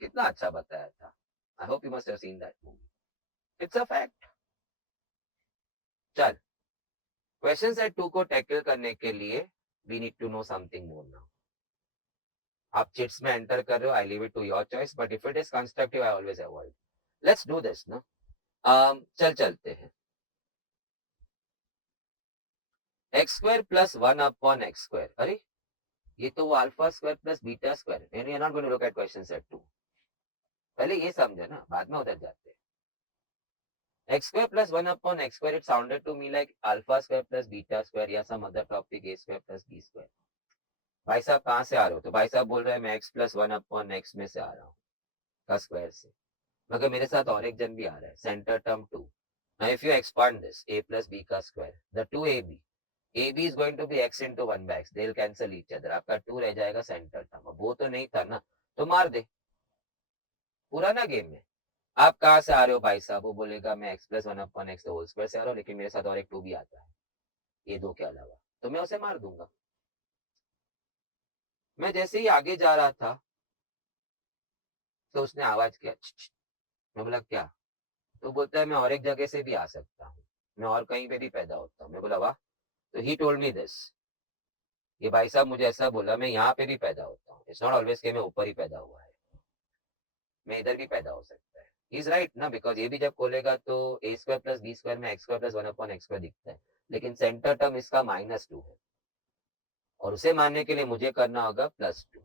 कितना अच्छा बताया था. I hope you must have seen that movie. It's a fact. चल क्वेश्चन सेट 2 को टैकल करने के लिए we need to know something more now. आप चिट्स में एंटर कर रहे हो, I leave it to your choice, but if it is constructive I always avoid. Let's do this ना. चलते हैं. x² plus 1 upon x². अरे ये तो वो alpha square plus beta square. You are not going to look at question set 2. पहले ये समझो ना, बाद में उधर जाते हैं. x square plus 1 upon x square, it sounded to me like alpha square plus beta square या some other topic a square plus b square. भाई साहब कहाँ से आ रहे हो? तो भाई साहब बोल रहे हैं मैं x plus 1 upon x में से आ रहा हूँ, का स्क्वायर से. मगर मेरे साथ और एक जन भी आ रहा है, centre term 2. Now if you expand this, a plus b का square, the 2ab, ab is going to be x into 1 by x, they'll cancel each other, आपका 2 रह जाएगा सेंटर टर्म. अब वो तो नहीं था ना, तो मार दे. पुराना गेम में. आप कहाँ से आ रहे हो भाई साहब? वो बोलेगा मैं x plus 1 upon x whole square से आ रहा हूँ, लेकिन मेरे साथ और एक 2 भी आता है, ये दो के अलावा, तो मैं उसे मार दूंगा. मैं जैसे ही आगे जा रहा था तो उसने आवाज किया, मैं बोला क्या? तो बोलता है मैं और एक जगह से भी आ सकता हूँ, मैं और कहीं पे भी पैदा होता हूँ. मैं बोला वाह. तो ही टोल्ड मी दिस, ये भाई साहब मुझे ऐसा बोला मैं यहाँ पे भी पैदा होता हूँ. इट्स नॉट ऑलवेज कि मैं ऊपर ही पैदा हुआ है, मैं इधर भी पैदा हो सकता है. इज राइट ना, बिकॉज ये भी जब खोलेगा तो ए स्क्वायर प्लस बी स्क्वायर में x square plus 1 upon x square दिखता है, लेकिन सेंटर टर्म इसका -2 है, और उसे मानने के लिए मुझे करना होगा +2.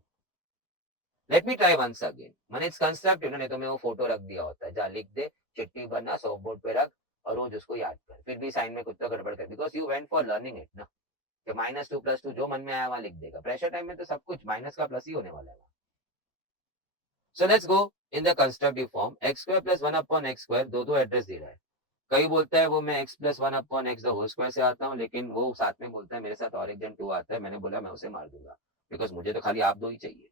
Let me try once again. मैंने इट्स कंस्ट्रक्टिव ना, नहीं तो मैं वो फोटो रख दिया होता है, जा लिख दे, चिट्ठी बना, सॉफ्ट बोर्ड पे रख, और रोज उसको याद कर. फिर भी साइन में कुछ तो गड़बड़ कर, because you went for learning it ना. कि -2 +2 जो मन में आया वहां लिख देगा. प्रेशर टाइम में तो सब कुछ माइनस का प्लस ही होने वाला है. So let's go in the constructive form. X square plus 1 upon x square, दो दो एड्रेस दे रहा है. कई बोलता है वो मैं x plus 1 upon x the whole square से आता हूँ, लेकिन वो साथ में बोलता है मेरे साथ और एक जन 2 आता है. मैंने बोला मैं उसे मार दूंगा, बिकॉज मुझे तो खाली आप दो ही चाहिए.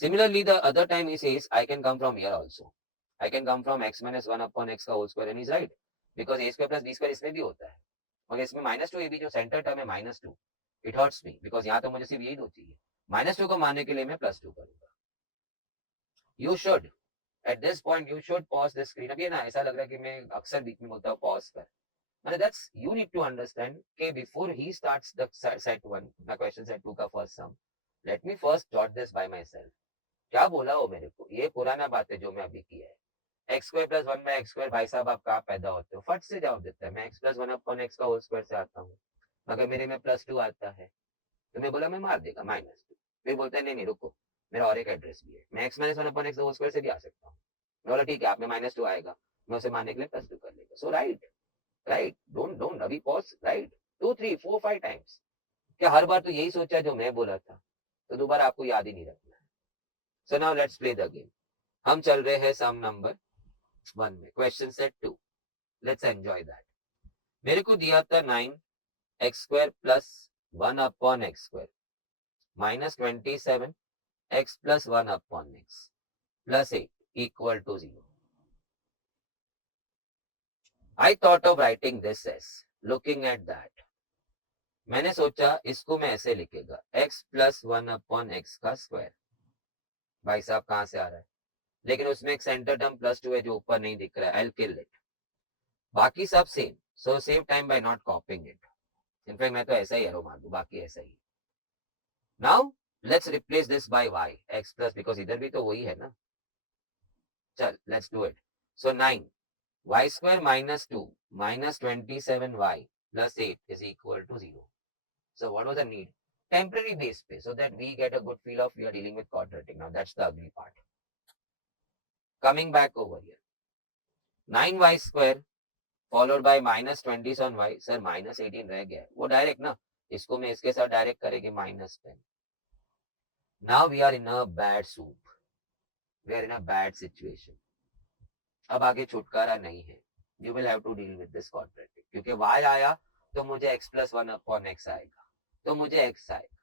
Similarly, the other time he says, I can come from here also. I can come from x minus 1 upon x का whole square, and he's right. Because a square plus b square इसमें भी होता है. मगर इसमें -2 ab जो centre term है -2. It hurts me, because यहाँ तो मुझे सिर्फ यही दो चाहिए. -2 को मारने के लिए मैं +2 करूंगा. You should, at this point, you should pause the screen. अभी ना ऐसा लग रहा है कि मैं अक्सर बीच में बोलता हूँ pause कर. मैंने that's you need to understand कि before he starts the set 1, the question set 2 का first sum, let me first jot this by myself. क्या बोला हो मेरे को? ये पुराना बात है जो मैं अभी किया है. X square plus 1 by x square, भाई साहब आप कहाँ पैदा होते हो? फट से जवाब देता है मैं x प्लस 1 अपॉन एक्स का होल स्क्वायर से आता हूँ. मगर मेरे में +2 आता है, तो मैं बोला मैं मार देगा -2. फिर बोलता है नहीं नहीं रुको, मेरा और एक एड्रेस भी है, मैं x minus 1 upon x whole square से भी आ सकता हूँ. मैं बोला ठीक है, आप में -2 आएगा, मैं उसे मारने के लिए +2 कर लेगा. सो राइट, राइट, डोंट डोंट अभी पॉज. Right, 2 3 4 5 times. क्या हर बार तो यही सोचा जो मैं बोला था? तो दोबारा आपको याद ही नहीं रखना है. So now let's play the game. हम चल रहे हैं सम नंबर 1 में, question set 2. Let's enjoy that. मेरे को दिया था 9 x square plus 1 upon x square -27 x plus 1 upon x plus 8 equal to 0. I thought of writing this as looking at that. मैंने सोचा इसको मैं ऐसे लिखेगा x प्लस 1 अपॉन एक्स का स्क्वायर. भाई साहब कहां से आ रहा है? लेकिन उसमें एक सेंटर टर्म +2 है जो ऊपर नहीं दिख रहा है. I will kill it. बाकी सब same, so save time by not copying it. In fact मैं तो ऐसा ही एरो मार दूं, बाकी ऐसा ही. Now let's replace this by y x plus, because इधर भी तो वही है ना. चल let's do it. So 9 y square minus 2 minus 27y plus 8 is equal to 0. So what was the need? Temporary base पे, so that we get a good feel of we are dealing with quadratic. Now that's the ugly part. Coming back over here, 9y square followed by -20 on y. Sir -18 रह गया, वो direct ना, इसको मैं इसके साथ direct करेंगे -10. Now we are in a bad soup. We are in a bad situation. अब आगे छुटकारा नहीं है. You will have to deal with this quadratic. क्योंकि y आया तो मुझे x plus 1 upon x आएगा, तो मुझे x आएगा.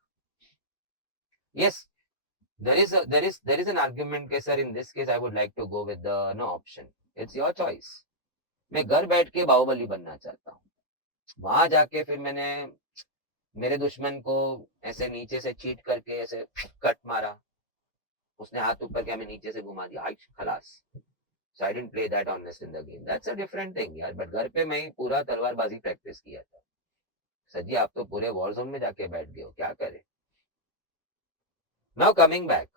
Yes, there is an argument कि sir in this case I would like to go with the no option. It's your choice. मैं घर बैठ के बाहुबली बनना चाहता हूँ. वहां जाके फिर मैंने मेरे दुश्मन को ऐसे नीचे से चीट करके ऐसे कट मारा, उसने हाथ ऊपर किया, मैं नीचे से घुमा दिया, खलास. So I didn't play that honest in the game. That's a different thing यार. बट घर पे मैं पूरा तलवारबाजी प्रैक्टिस किया था. सर जी आप तो पूरे वॉर जोन में जाके बैठ गए हो, क्या करें. नाउ कमिंग बैक,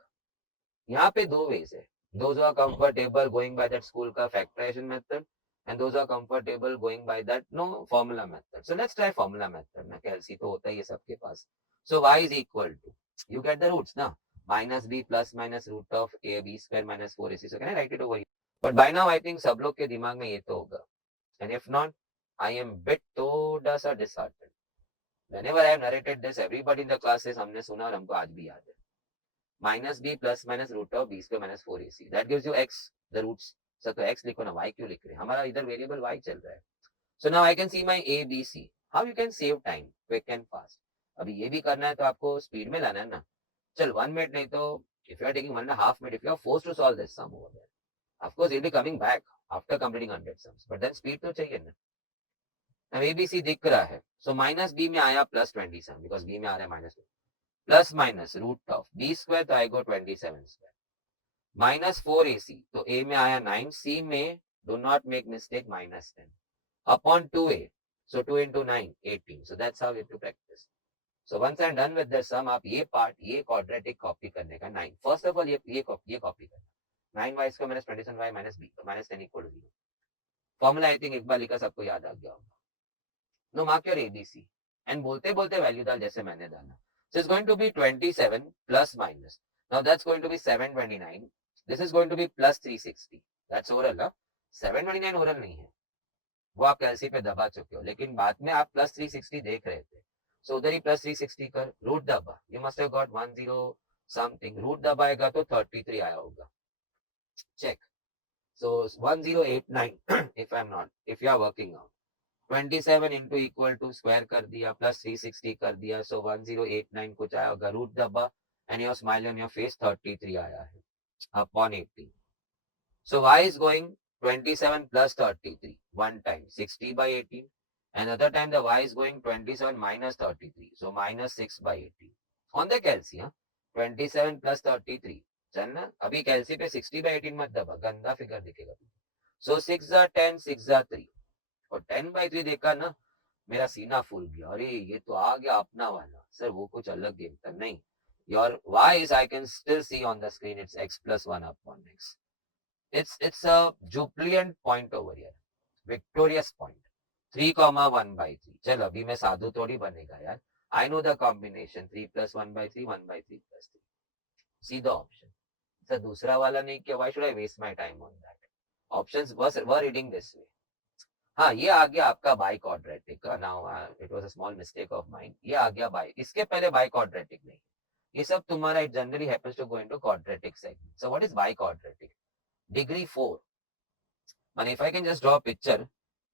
यहाँ पे दो वेज है. Those who are comfortable going by that school का factorization method, and those who are comfortable going by that no formula method. So let's try formula method. ना कैलसी तो होता ही है सबके पास. So y is equal to, you get the roots ना, minus b plus minus root of a b square minus 4ac. So can I write it over here? But by now I think सब लोग के दिमाग में ये तो होगा. And if not, I am bit थोड़ा सा disheartened. Whenever I have narrated this, everybody in the class says हमने सुना और हमको आज भी याद है. Minus b plus minus root of b square minus 4ac. That gives you x, the roots. So तो x लिखो ना, y क्यों लिख रहे हैं? हमारा इधर वेरिएबल y चल रहा है. So now I can see my a, b, c. How you can save time, quick and fast. अभी ये भी करना है तो आपको स्पीड में लाना है ना. चल 1 minute नहीं तो if you are taking 1.5 minutes, if you are forced to solve this sum over there, of course you'll be coming back after completing 100 sums. But then speed तो चाहिए ना. अब ABC दिख रहा है. So minus b में आया plus 27 because b में आ रहा है minus 2. Plus minus root of b square तो आएगा 27 square. Minus 4ac तो a में आया 9, c में do not make mistake minus 10 upon 2a. So 2 into 9, 18. So that's how we have to practice. So once I'm done with the sum, आप ये part, ये quadratic copy करने का 9. First of all ये copy करना. 9y square minus 27y minus b minus 10 equal to 0. Formula I think एक बार लिखा सबको याद आ गया होगा. No, mark your ABC. And बोलते बोलते value डाल जैसे मैंने डाला. So it's going to be 27 plus minus. Now that's going to be 729. This is going to be plus 360. That's oral, huh? 729 oral नहीं है. वो आप कैलसी पे दबा चुके हो. लेकिन बाद में आप plus 360 देख रहे थे. So उधर ही plus 360 कर root दबा. You must have got 10 something. Root दबाएगा तो 33 आया होगा. Check. So 1089 if you are working out. 27 into equal to square कर दिया plus 360 कर दिया. So 1089 कुछ आया होगा. Root दबा and your smile on your face 33 आया है upon 18. So y is going 27 plus 33 one time 60 by 18. Another time the y is going 27 minus 33. So minus 6 by 18. On the calci, 27 plus 33. चल ना अभी कैलसी पे 60 by 18 मत दबा गंदा फिगर दिखेगा. So 6 are 10, 6 are 3. और 10 by 3 देखा ना मेरा सीना फूल गया. अरे ये तो आ गया अपना वाला. सर वो कुछ अलग गेम था. नहीं. Your y is I can still see on the screen. It's x plus 1 upon x. It's a Julian point over here. Victorious point. 3, 1 by 3. चल अभी मैं साधु थोड़ी बनेगा यार. I know the combination 3 plus 1 by 3, 1 by 3 plus 3. See the option. Sir दूसरा वाला नहीं किया. Why should I waste my time on that? Options were reading this way. हाँ ये आ गया आपका बाई क्वाड्रेटिक का. Now it was a small mistake of mind. ये आ गया बाई. इसके पहले बाई क्वाड्रेटिक नहीं. ये सब तुम्हारा it generally happens to go into quadratic segment. So what is biquadratic? Degree 4. And if I can just draw a picture,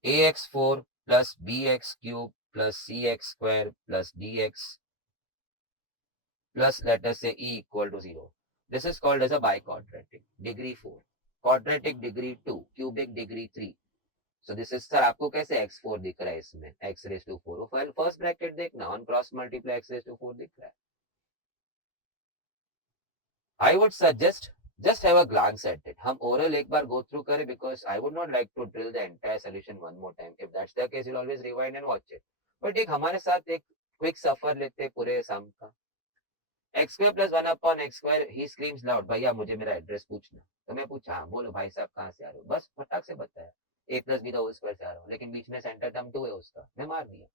ax4 plus bx cube plus cx square plus dx plus let us say e equal to 0. This is called as a biquadratic. Degree 4. Quadratic degree 2. Cubic degree 3. So this is sir आपको कैसे x4 दिख रहा है इसमें? x raised to 4. First bracket देखना on cross multiply x raised to 4 दिख रहा है. I would suggest just have a glance at it. हम oral एक बार go through करें because I would not like to drill the entire solution one more time. If that's the case, you'll always rewind and watch it. But एक हमारे साथ एक quick सफर लेते पूरे सम का. x square plus 1 upon x square. He screams loud, भैया मुझे मेरा एड्रेस पूछना. तो मैं पूछा हाँ बोलो भाई साहब कहाँ से आ रहे हो. बस फटाक से बताया a plus b the whole square से आ रहा हूँ. लेकिन बीच में सेंटर टर्म 2 है उसका. मैं मार दिया.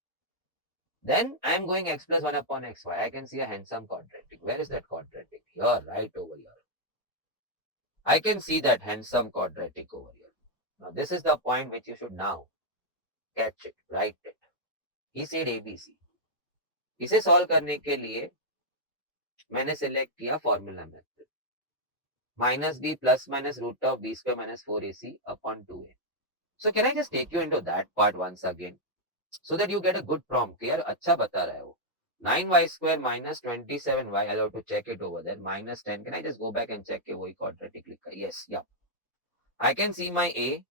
Then I am going x plus 1 upon xy. I can see a handsome quadratic. Where is that quadratic? Here, right over here. I can see that handsome quadratic over here. Now this is the point which you should now catch it, write it. He said ABC. इसे solve करने के लिए मैंने select किया formula method. Minus b plus minus root of b square minus 4ac upon 2a. So can I just take you into that part once again so that you get a good prompt. यार अच्छा बता रहा है वो. 9y square minus 27y. I'll have to check it over there. Minus 10. Can I just go back and check कि वही quadratic लिखा है? Yes, yeah. I can see my A,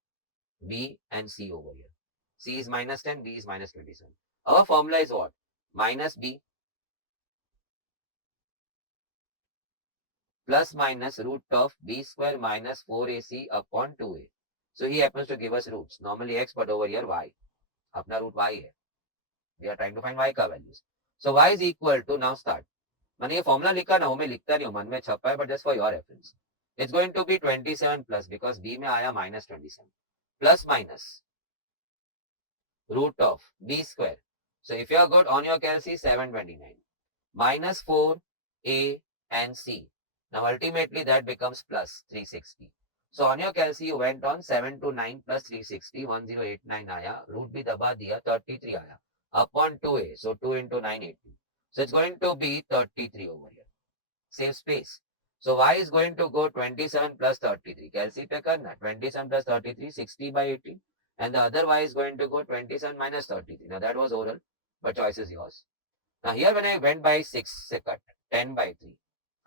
B and C over here. C is minus 10, B is minus 27. Our formula is what? Minus B plus minus root of B square minus 4AC upon 2A. So he happens to give us roots. Normally X but over here Y. अपना root Y है. We are trying to find Y का values. So Y is equal to, now start. मैंने ये formula लिखा ना, वो मैं लिखता नहीं हूँ, मन में छपा है, but just for your reference. It's going to be 27 plus because B में आया minus 27 plus minus root of B square. So if you are good on your calci 729 minus 4A and C. Now ultimately that becomes plus 360. So on your calci you went on 7 to 9 plus 360, 1089 आया, root भी दबा दिया, 33 आया, upon 2a, so 2 into 980. So it's going to be 33 over here. Save space. So y is going to go 27 plus 33. Calci पे करना, 27 plus 33, 60 by 18. And the other y is going to go 27 minus 33. Now that was oral, but choice is yours. Now here when I went by 6 से cut, 10 by 3,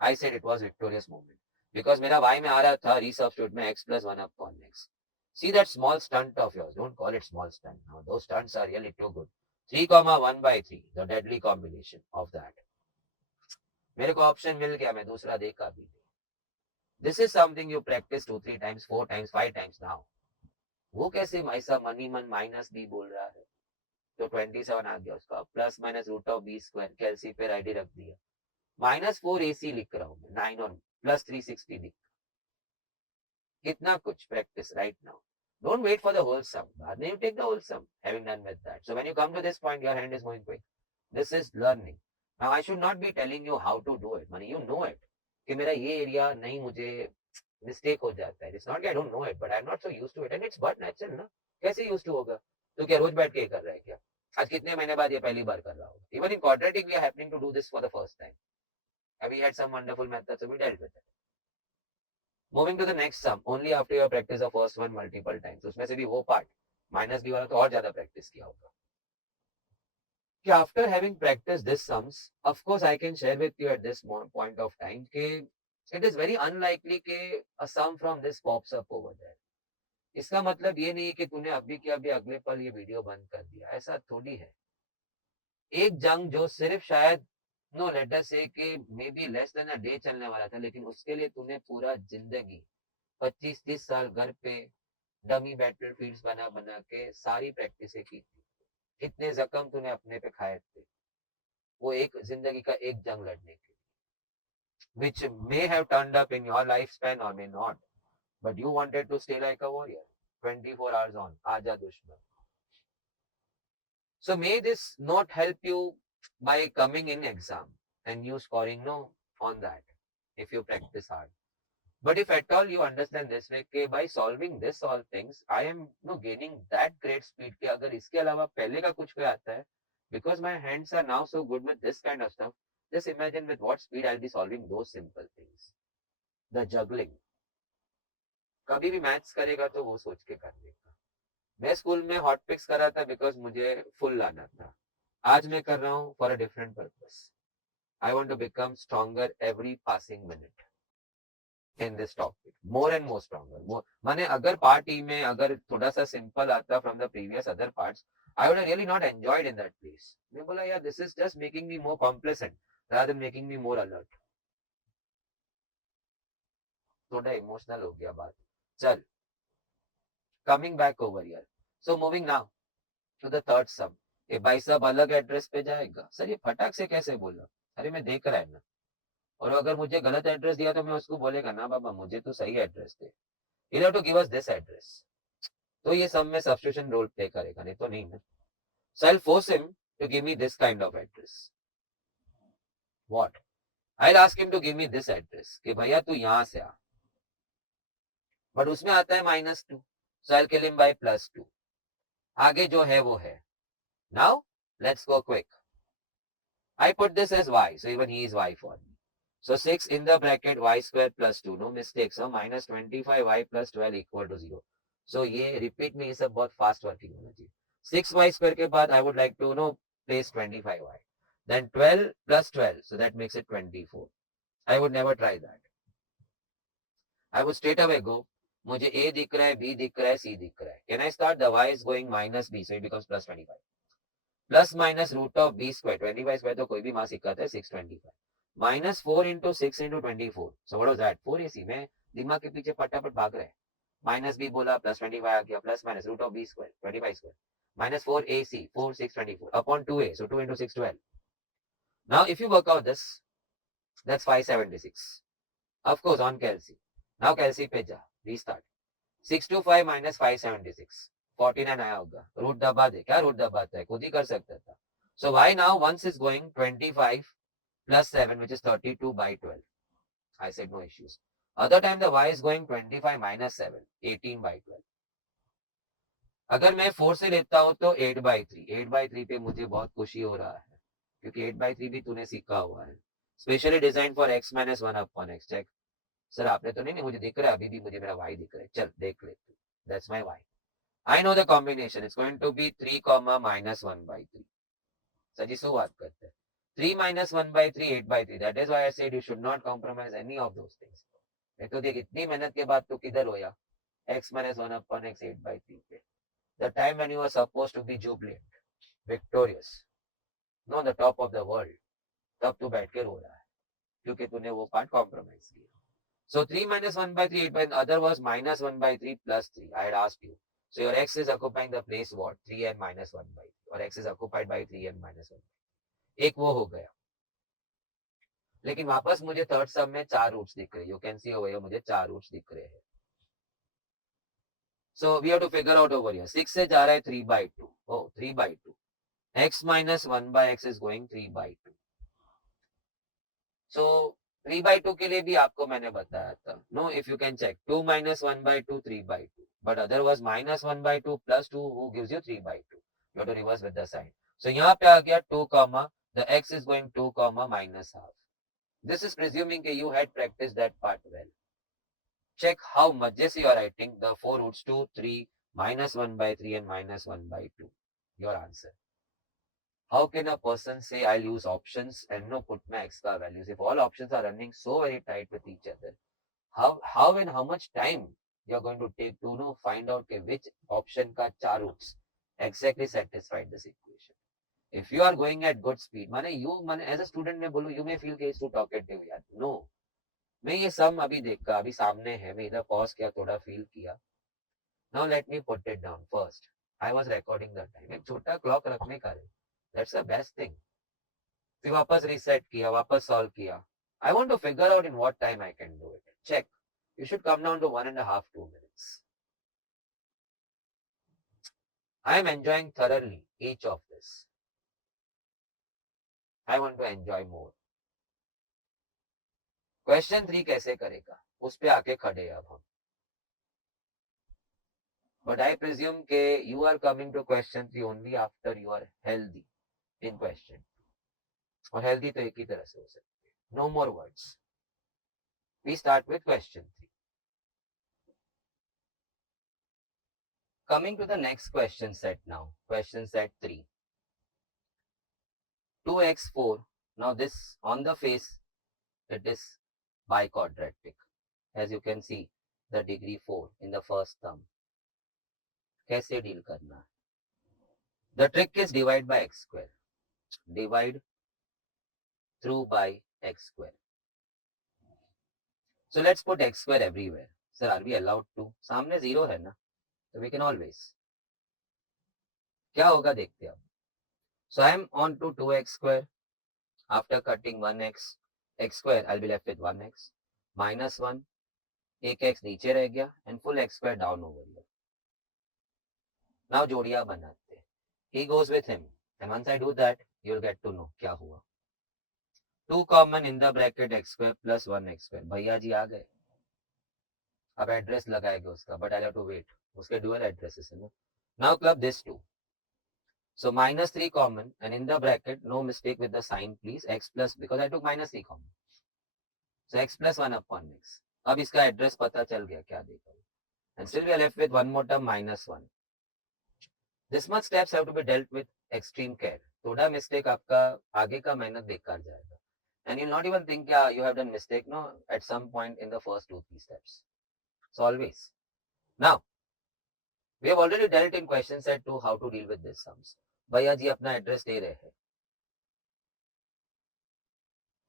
I said it was victorious movement. Because मेरा y में आ रहा था resubstitute में x plus 1 upon x. See that small stunt of yours. Don't call it small stunt. Now those stunts are really too good. 3 comma 1 by 3, the deadly combination of that. मेरे को option मिल गया, मैं दूसरा देखा भी नहीं. This is something you practice 2, 3 times, 4 times, 5 times now. वो कैसे ऐसा मनी मन माइनस बी बोल रहा है? तो 27 आ गया उसका, plus minus root of B square, calci पे आईडी रख दिया, माइनस 4 AC लिख रहा हूँ, 9 और प्लस 360 लिख. कितना कुछ practice right now. Don't wait for the whole sum. बाद में you take the whole sum. Having done with that. So when you come to this point, your hand is moving quick. This is learning. Now I should not be telling you how to do it. Money, you know it. कि मेरा ये area नहीं, मुझे mistake हो जाता है. It's not that I don't know it, but I'm not so used to it. And it's but natural ना. कैसे used to होगा? तो क्या रोज बैठ के कर रहा है क्या? आज कितने महीने बाद ये पहली बार कर रहा होगा? Even in quadratic, we are happening to do this for the first time. And we had some wonderful methods, so we dealt with it. Moving to the next sum, only after you have practiced the first one multiple times. उसमें से भी वो part, minus b वाला तो और ज्यादा practice किया होगा. कि after having practiced this sums, of course I can share with you at this point of time कि it is very unlikely कि a sum from this pops up over there. इसका मतलब ये नहीं कि तूने अभी के अभी अगले पल ये वीडियो बंद कर दिया, ऐसा थोड़ी है. एक जंग जो सिर्फ शायद नो लेटर से कि may be less than a day चलने वाला था, लेकिन उसके लिए तूने पूरा जिंदगी 25-30 साल घर पे डमी बैटल फील्ड्स बना बना के सारी प्रैक्टिस की थी. कितने जख्म तूने अपने पे खाए थे वो एक जिंदगी का एक जंग लड़ने के लिए, which may have turned up in your lifespan or may not, but you wanted to stay like a warrior 24 hours on. आजा दुश्मन. So may this not help you by coming in exam and you scoring no on that if you practice hard. But if at all you understand this way, कि by solving this all things, I am no gaining that great speed कि अगर इसके अलावा पहले का कुछ कोई आता है, because my hands are now so good with this kind of stuff, just imagine with what speed I'll be solving those simple things. The juggling. कभी भी मैथ्स करेगा तो वो सोच के कर लेगा. मैं स्कूल में हॉट पिक्स कर रहा था बिकॉज मुझे फुल लाना था. आज मैं कर रहा हूँ for a different purpose. I want to become stronger every passing minute in this topic, more and more stronger. माने अगर पार्ट ई में अगर थोड़ा सा सिंपल आता from the previous other parts, I would really not enjoyed in that place. मैं बोला यार this is just making me more complacent rather than making me more alert. थोड़ा इमोशनल हो गया बात. चल, coming back over here. So moving now to the third sum. ये भाई साहब अलग एड्रेस पे जाएगा. सर ये फटाक से कैसे बोला? अरे मैं देख रहा है ना. और अगर मुझे गलत एड्रेस दिया तो मैं उसको बोलेगा ना बाबा मुझे तो सही address they. You have to give us this address. तो ये सम में सब्स्टिट्यूशन रोल प्ले करेगा, नहीं तो नहीं ना. So I'll force him to give me this kind of address. What? I'll ask him to give me this address. कि भैया तू यहाँ से आ. बट उसमें आता है -2. So I'll kill him by +2. आगे जो है वो है. Now let's go quick. I put this as y, so even he is y for me. So 6 in the bracket y square plus 2, no mistakes. So minus 25y plus 12 equal to 0. So ये repeat में ये सब बहुत fast working होना चाहिए. 6y square के बाद I would like to place 25y. Then 12 plus 12, so that makes it 24. I would never try that. I would straight away go. मुझे a दिख रहा है, b दिख रहा है, c दिख रहा है. Can I start? The y is going minus b, so it becomes plus 25. Plus minus root of b square. 25 square तो कोई भी मास इक्का है 625. Minus 4 into 6 into 24. So what was that? 4ac. मैं दिमाग के पीछे फटाफट भाग रहे हैं. Minus b बोला, plus 25 आ गया, plus minus root of b square, 25 square. Minus 4ac, 4, 6, 24. Upon 2a, so 2 into 6, 12. Now if you work out this, that's 576. Of course on calci. Now calci पे जा, restart. 625 minus 576. 49 आया होगा. Root दबा दे. क्या root दबाता है? खुद ही कर सकता था. So y now once is going 25 plus 7 which is 32 by 12. I said no issues. Other time the y is going 25 minus 7, 18 by 12. अगर मैं 4 से लेता हूं तो 8 by 3. 8 by 3 पे मुझे बहुत खुशी हो रहा है क्योंकि 8 by 3 भी तूने सीखा हुआ है. Specially design for x minus 1 upon x. Check. Sir आपने तो नहीं, मुझे दिख रहा है, अभी भी मुझे मेरा y दिख रहा है. चल देख ले. That's my y. I know the combination. It's going to be 3 comma minus 1 by 3. Sir जी सो बात करते हैं. 3 minus 1 by 3, 8 by 3. That is why I said you should not compromise any of those things. मैं तो देख इतनी मेहनत के बाद तो किधर होया? x minus 1 upon x 8 by 3 पे. The time when you were supposed to be jubilant, victorious, no, the top of the world, तब तू बैठ के रो रहा है क्योंकि तूने वो पार्ट कॉम्प्रोमाइज किया. So 3 minus 1 by 3, 8 by the other was minus 1 by 3 plus 3. I had asked you. So your x is occupying the place what? 3n minus 1 by 3. Or x is occupied by 3n minus 1. एक वो हो गया. लेकिन वापस मुझे third सम में 4 roots दिख रहे. You can see over here मुझे 4 रूट्स दिख रहे हैं. So we have to figure out over here. 6 से जा रहा है 3 by 2. Oh, 3 by 2. X minus 1 by x is going 3 by 2. So 3 by 2 के लिए भी आपको मैंने बताया था. No, if you can check. 2 minus 1 by 2, 3 by 2. But other was minus 1 by 2 plus 2 who gives you 3 by 2. You have to reverse with the sign. So यहाँ पे आ गया 2 comma. The x is going 2 comma minus half. This is presuming that you had practiced that part well. Check how much you are writing the 4 roots 2, 3, minus 1 by 3 and minus 1 by 2. Your answer. How can a person say I'll use options and no put my extra values if all options are running so very tight with each other? How and how much time you're going to take to find out which option ka 4 roots exactly satisfied this equation? If you are going at good speed, माने as a student मैं बोलूं, you may feel it's too talkative यार. No. मैं ये सम अभी देखा, अभी सामने है, मैं इधर पॉज किया, थोड़ा फील किया. Now let me put it down first. I was recording the time. एक छोटा क्लॉक रखने का है. That's the best thing. फिर वापस रीसेट किया, वापस सॉल्व किया. I want to figure out in what time I can do it. Check. You should come down to 1.5, 2 minutes. I am enjoying thoroughly each of this. I want to enjoy more. Question 3 कैसे करेगा? उस पे आके खड़े अब हम. But I presume that you are coming to question 3 only after you are healthy in question. और healthy तो एक ही तरह से हो सकती है. No more words. We start with question 3. Coming to the next question set now. Question set 3. 2x4. Now this on the face, it is biquadratic. As you can see, the degree 4 in the first term. कैसे deal करना है? The trick is divide by x square. Divide through by x square. So let's put x square everywhere. Sir, are we allowed to? सामने 0 है ना, so we can always. क्या होगा देखते हैं अब. So I am on to 2x square. After cutting 1x, x square, I'll be left with 1x minus 1. एक x नीचे रह गया and full x square down over here. Now जोड़ियां बनाते हैं. He goes with him. And once I do that, you'll get to know क्या हुआ. 2 common in the bracket x square plus 1x square. भैया जी आ गए. अब एड्रेस लगाएगा उसका, but I'll have to wait. उसके dual addresses है ना. Now club this 2. So minus 3 common and in the bracket, no mistake with the sign please, x plus, because I took minus 3 common. So x plus 1 upon x. अब इसका address पता चल गया क्या देखा. And still we are left with one more term minus 1. This much steps have to be dealt with extreme care. थोड़ा mistake आपका आगे का मेहनत बेकार जाएगा. And you'll not even think yeah, you have done mistake no at some point in the first 2-3 steps. So always. Now, we have already dealt in question set 2 how to deal with these sums. भैया जी अपना address दे रहे हैं.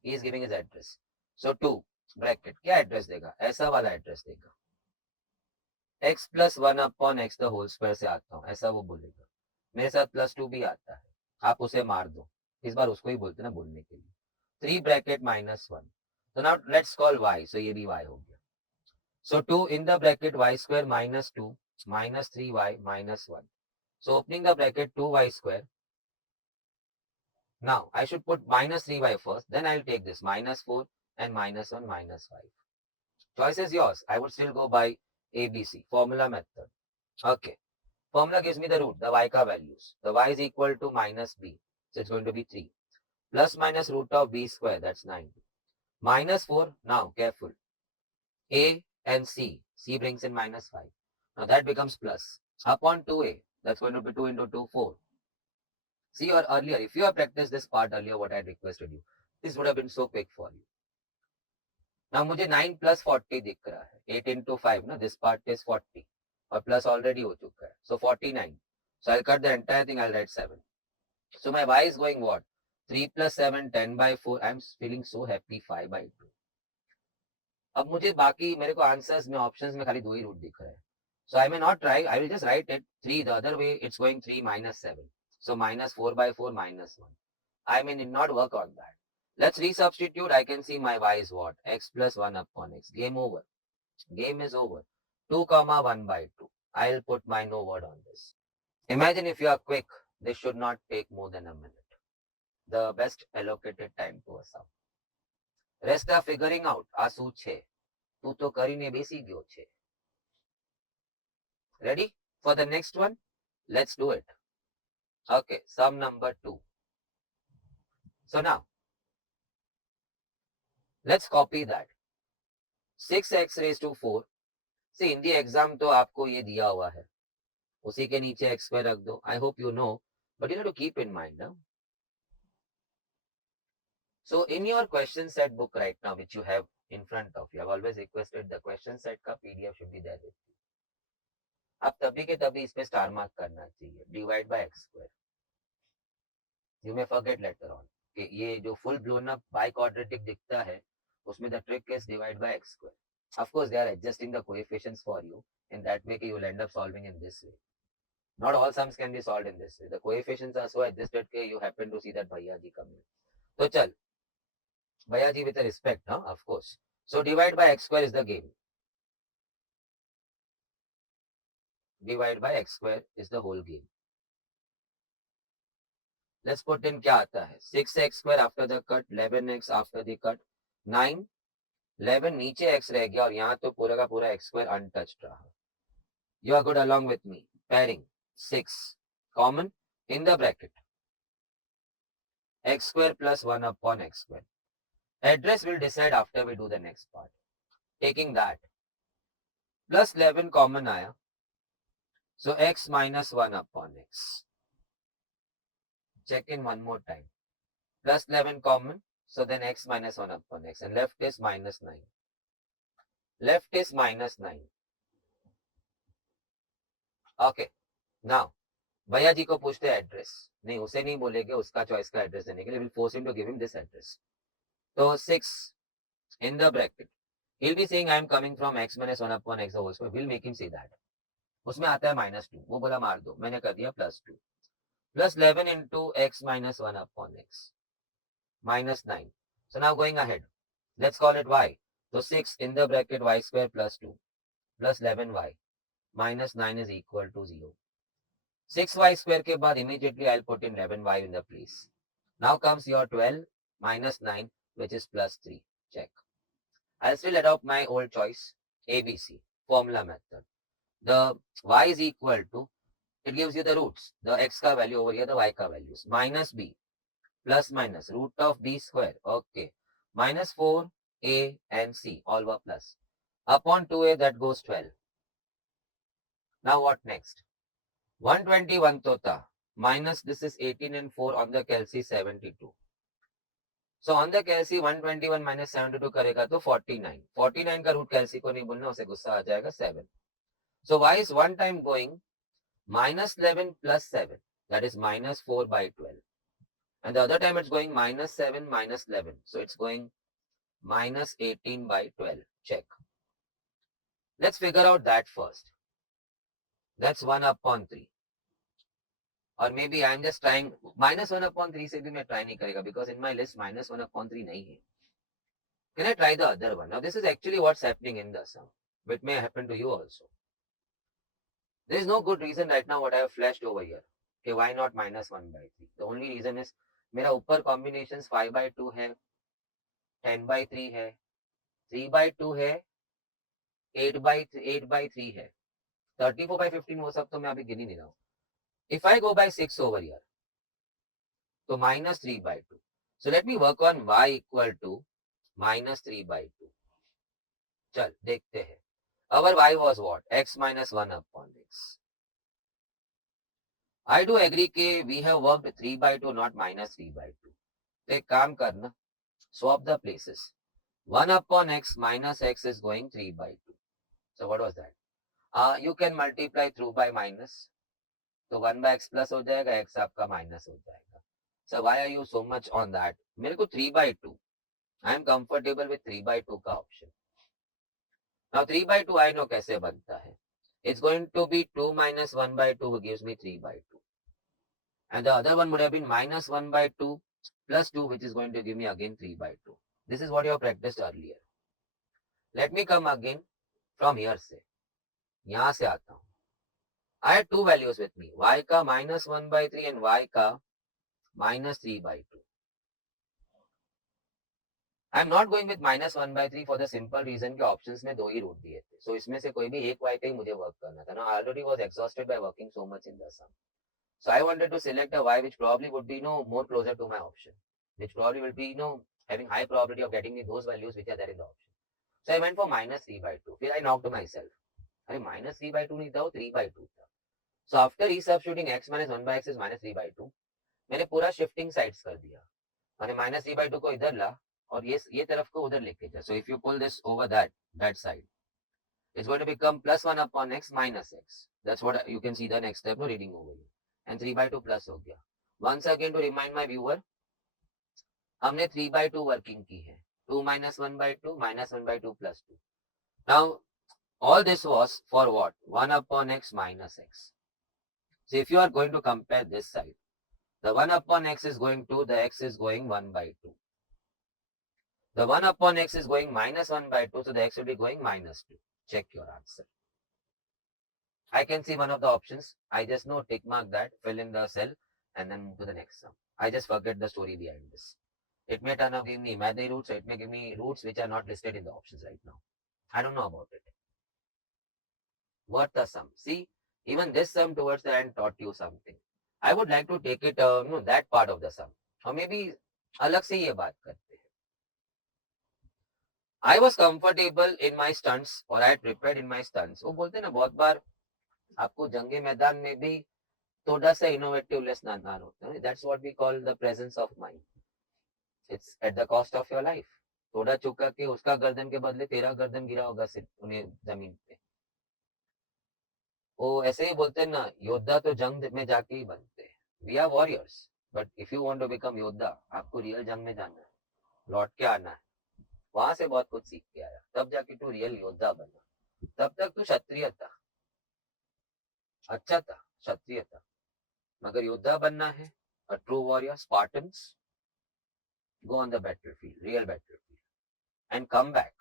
He is giving his address. So 2 bracket क्या address देगा? ऐसा वाला address देगा. x plus 1 upon x the whole square से आता हूँ, ऐसा वो बोलेगा. मेरे साथ +2 भी आता है, आप उसे मार दो. इस बार उसको ही बोलते ना बोलने के लिए. 3 bracket minus 1. So now let's call y. So ये भी y हो गया. So 2 in the bracket y square minus 2 minus 3y minus 1. So opening the bracket 2y square. Now I should put minus 3y first. Then I'll take this minus 4 and -1, -5. Choice is yours. I would still go by ABC, formula method. Okay. Formula gives me the root, the y ka values. The y is equal to -b. So it's going to be 3. Plus minus root of b square, that's 9. -4, now careful. A and C. C brings in -5. Now that becomes plus. Upon 2a, that's going to be 2 into 2, 4. See, or earlier, if you have practiced this part earlier, what I had requested you, this would have been so quick for you. Now मुझे 9 plus 40 दिख रहा है. 8 into 5, ना, this part is 40. और plus already हो चुका है. So 49. So I'll cut the entire thing, I'll write 7. So my y is going what? 3 plus 7, 10 by 4. I'm feeling so happy, 5 by 2. अब मुझे बाकी मेरे को आंसर्स में ऑप्शंस में खाली 2 ही रूट दिख रहे हैं. So I may not try, I will just write it 3 the other way. It's going 3 minus 7. So -4 by 4 -1. I may need not work on that. Let's resubstitute. I can see my y is what? X plus 1 upon x. Game over. Game is over. 2 comma 1 by 2. I'll put my no word on this. Imagine if you are quick, this should not take more than a minute. The best allocated time to a sum. Rest are figuring out. આ શું છે? તું તો કરીને બેસી ગયો છે. Ready for the next one? Let's do it. Okay, sum number 2. So now, let's copy that. 6x raised to 4. See, in the exam तो आपको ये दिया हुआ है. उसी के नीचे x square रख दो. I hope you know, but you have to keep in mind. Huh? So in your question set book right now, which you have in front of you, I've always requested the question set का PDF should be there with you. अब तभी के तभी इस पे star mark करना चाहिए. Divide by x square. You may forget later on कि ये जो full blown up biquadratic दिखता है, उसमें the trick is divide by x square. Of course, they are adjusting the coefficients for you. In that way, you will end up solving in this way. Not all sums can be solved in this way. The coefficients are so adjusted that you happen to see that Bhaiya ji coming. So chal, Bhaiya ji with a respect, huh? Of course. So divide by x square is the game. Divide by x square is the whole game. Let's put in क्या आता है? 6x square after the cut, 11x after the cut, 9, 11 नीचे x रह गया और यहाँ तो पूरा का पूरा x square untouched रहा. You are good along with me. Pairing 6 common in the bracket. X square plus 1 upon x square. Address will decide after we do the next part. Taking that. Plus 11 common आया. So x minus 1 upon x. Check in one more time. Plus 11 common. So then x minus 1 upon x. And left is minus 9. Left is minus 9. Okay. Now, भैया जी को पूछते हैं address. नहीं, उसे नहीं बोलेंगे उसका चॉइस का एड्रेस देने के लिए. We'll force him to give him this address. So 6 in the bracket. He'll be saying I am coming from x minus 1 upon x whole square. We'll make him say that. उसमें आता है -2. वो बोला मार दो. मैंने कर दिया +2. Plus 11 into x minus 1 upon x. Minus 9. So now going ahead. Let's call it y. So 6 in the bracket y square plus 2. Plus 11y. Minus 9 is equal to 0. 6y square के बाद immediately I'll put in 11y in the place. Now comes your 12 minus 9, which is plus 3. Check. I'll still adopt my old choice, ABC, formula method. The y is equal to, it gives you the roots, the x ka value over here, the y ka values, minus b, plus minus, root of b square, okay, minus 4a and c, all were plus. Upon 2a, that goes 12. Now what next? 121 tota, minus this is 18 and 4 on the calci 72. So on the calci 121 minus 72 करेगा तो 49. 49 का root calci को नहीं बोलना, उसे गुस्सा आ जाएगा 7. So y is one time going minus 11 plus 7, that is minus 4 by 12. And the other time it's going minus 7 minus 11. So it's going minus 18 by 12. Check. Let's figure out that first. That's 1 upon 3. Or maybe I'm just trying, minus 1 upon 3 से भी मैं try नहीं करेगा because in my list minus 1 upon 3 नहीं है. Can I try the other one? Now this is actually what's happening in the sum. It may happen to you also. There is no good reason right now what I have flashed over here. Okay, why not minus 1 by 3? The only reason is मेरा ऊपर combinations 5 by 2 है. 10/3 है, 3/2 है, 8/3 है, 34/15 वो सब तो मैं अभी गिन ही नहीं रहा हूँ. If I go by 6 over here, तो -3/2. So let me work on y equal to -3/2. चल देखते हैं. Our y was what? X minus 1 upon x. I do agree कि we have worked 3/2, not -3/2. तो एक काम करना, swap the places. 1 upon x minus x is going 3/2. So what was that? You can multiply through by minus. तो 1 by x plus हो जाएगा, x आपका minus हो जाएगा. So why are you so much on that? मेरे को 3/2. I am comfortable with 3/2 का option. Now 3/2 I know कैसे बनता है. It's going to be 2 minus 1/2 gives me 3/2. And the other one would have been minus 1/2 plus 2, which is going to give me again 3/2. This is what you have practiced earlier. Let me come again from here से. यहाँ से आता हूँ. I had two values with me. Y का -1/3 and y का -3/2. I am not going with -1/3 for the simple reason कि options में दो ही रूट दिए थे. So इसमें से कोई भी एक y पे ही मुझे work करना था. Now I already was exhausted by working so much in the sum. So I wanted to select a y which probably would be more closer to my option, which probably will be having high probability of getting me those values which are there in the option. So I went for -3/2. Then I knocked myself. अरे -3/2 नहीं था, वो 3/2 था. So after resubstituting x minus 1 by x is -3/2, मैंने पूरा shifting sides कर दिया. मैंने -3/2 को इधर ला और ये तरफ को उधर लेके जा. So if you pull this over that side, it's going to become +1 upon x minus x. That's what you can see the next step reading over here. And 3/2 plus हो गया. Once again to remind my viewer, हमने 3/2 working की है. 2 minus 1/2 minus 1/2 plus 2. Now all this was for what? 1 upon x minus x. So if you are going to compare this side, the 1 upon x is going 2, the x is going 1/2. The 1 upon x is going -1/2, so the x will be going -2. Check your answer. I can see one of the options. I just know tick mark that, fill in the cell, and then move to the next sum. I just forget the story behind this. It may turn out give me imaginary roots, or it may give me roots which are not listed in the options right now. I don't know about it. What the sum? See, even this sum towards the end taught you something. I would like to take it, that part of the sum. Or maybe अलग से ये बात करते हैं. I was comfortable in my stunts, or I had prepared in my stunts. वो बोलते हैं ना बहुत बार आपको जंगे मैदान में भी थोड़ा सा इनोवेटिवनेस नजर होता है. That's what we call the presence of mind. It's at the cost of your life. थोड़ा चुका के उसका गर्दन के बदले तेरा गर्दन गिरा होगा उन्हें जमीन पे. वो ऐसे ही बोलते हैं ना, योद्धा तो जंग में जाके ही बनते हैं. We are warriors, but if you want to become योद्धा, आपको रियल जंग में जाना है, लौट के आना है, वहां से बहुत कुछ सीख के आया, तब जाके तू रियल योद्धा बना. तब तक तू क्षत्रिय था, अच्छा था, क्षत्रिय था, मगर योद्धा बनना है, a true warrior, Spartans, go on the battlefield, real battlefield, and come back.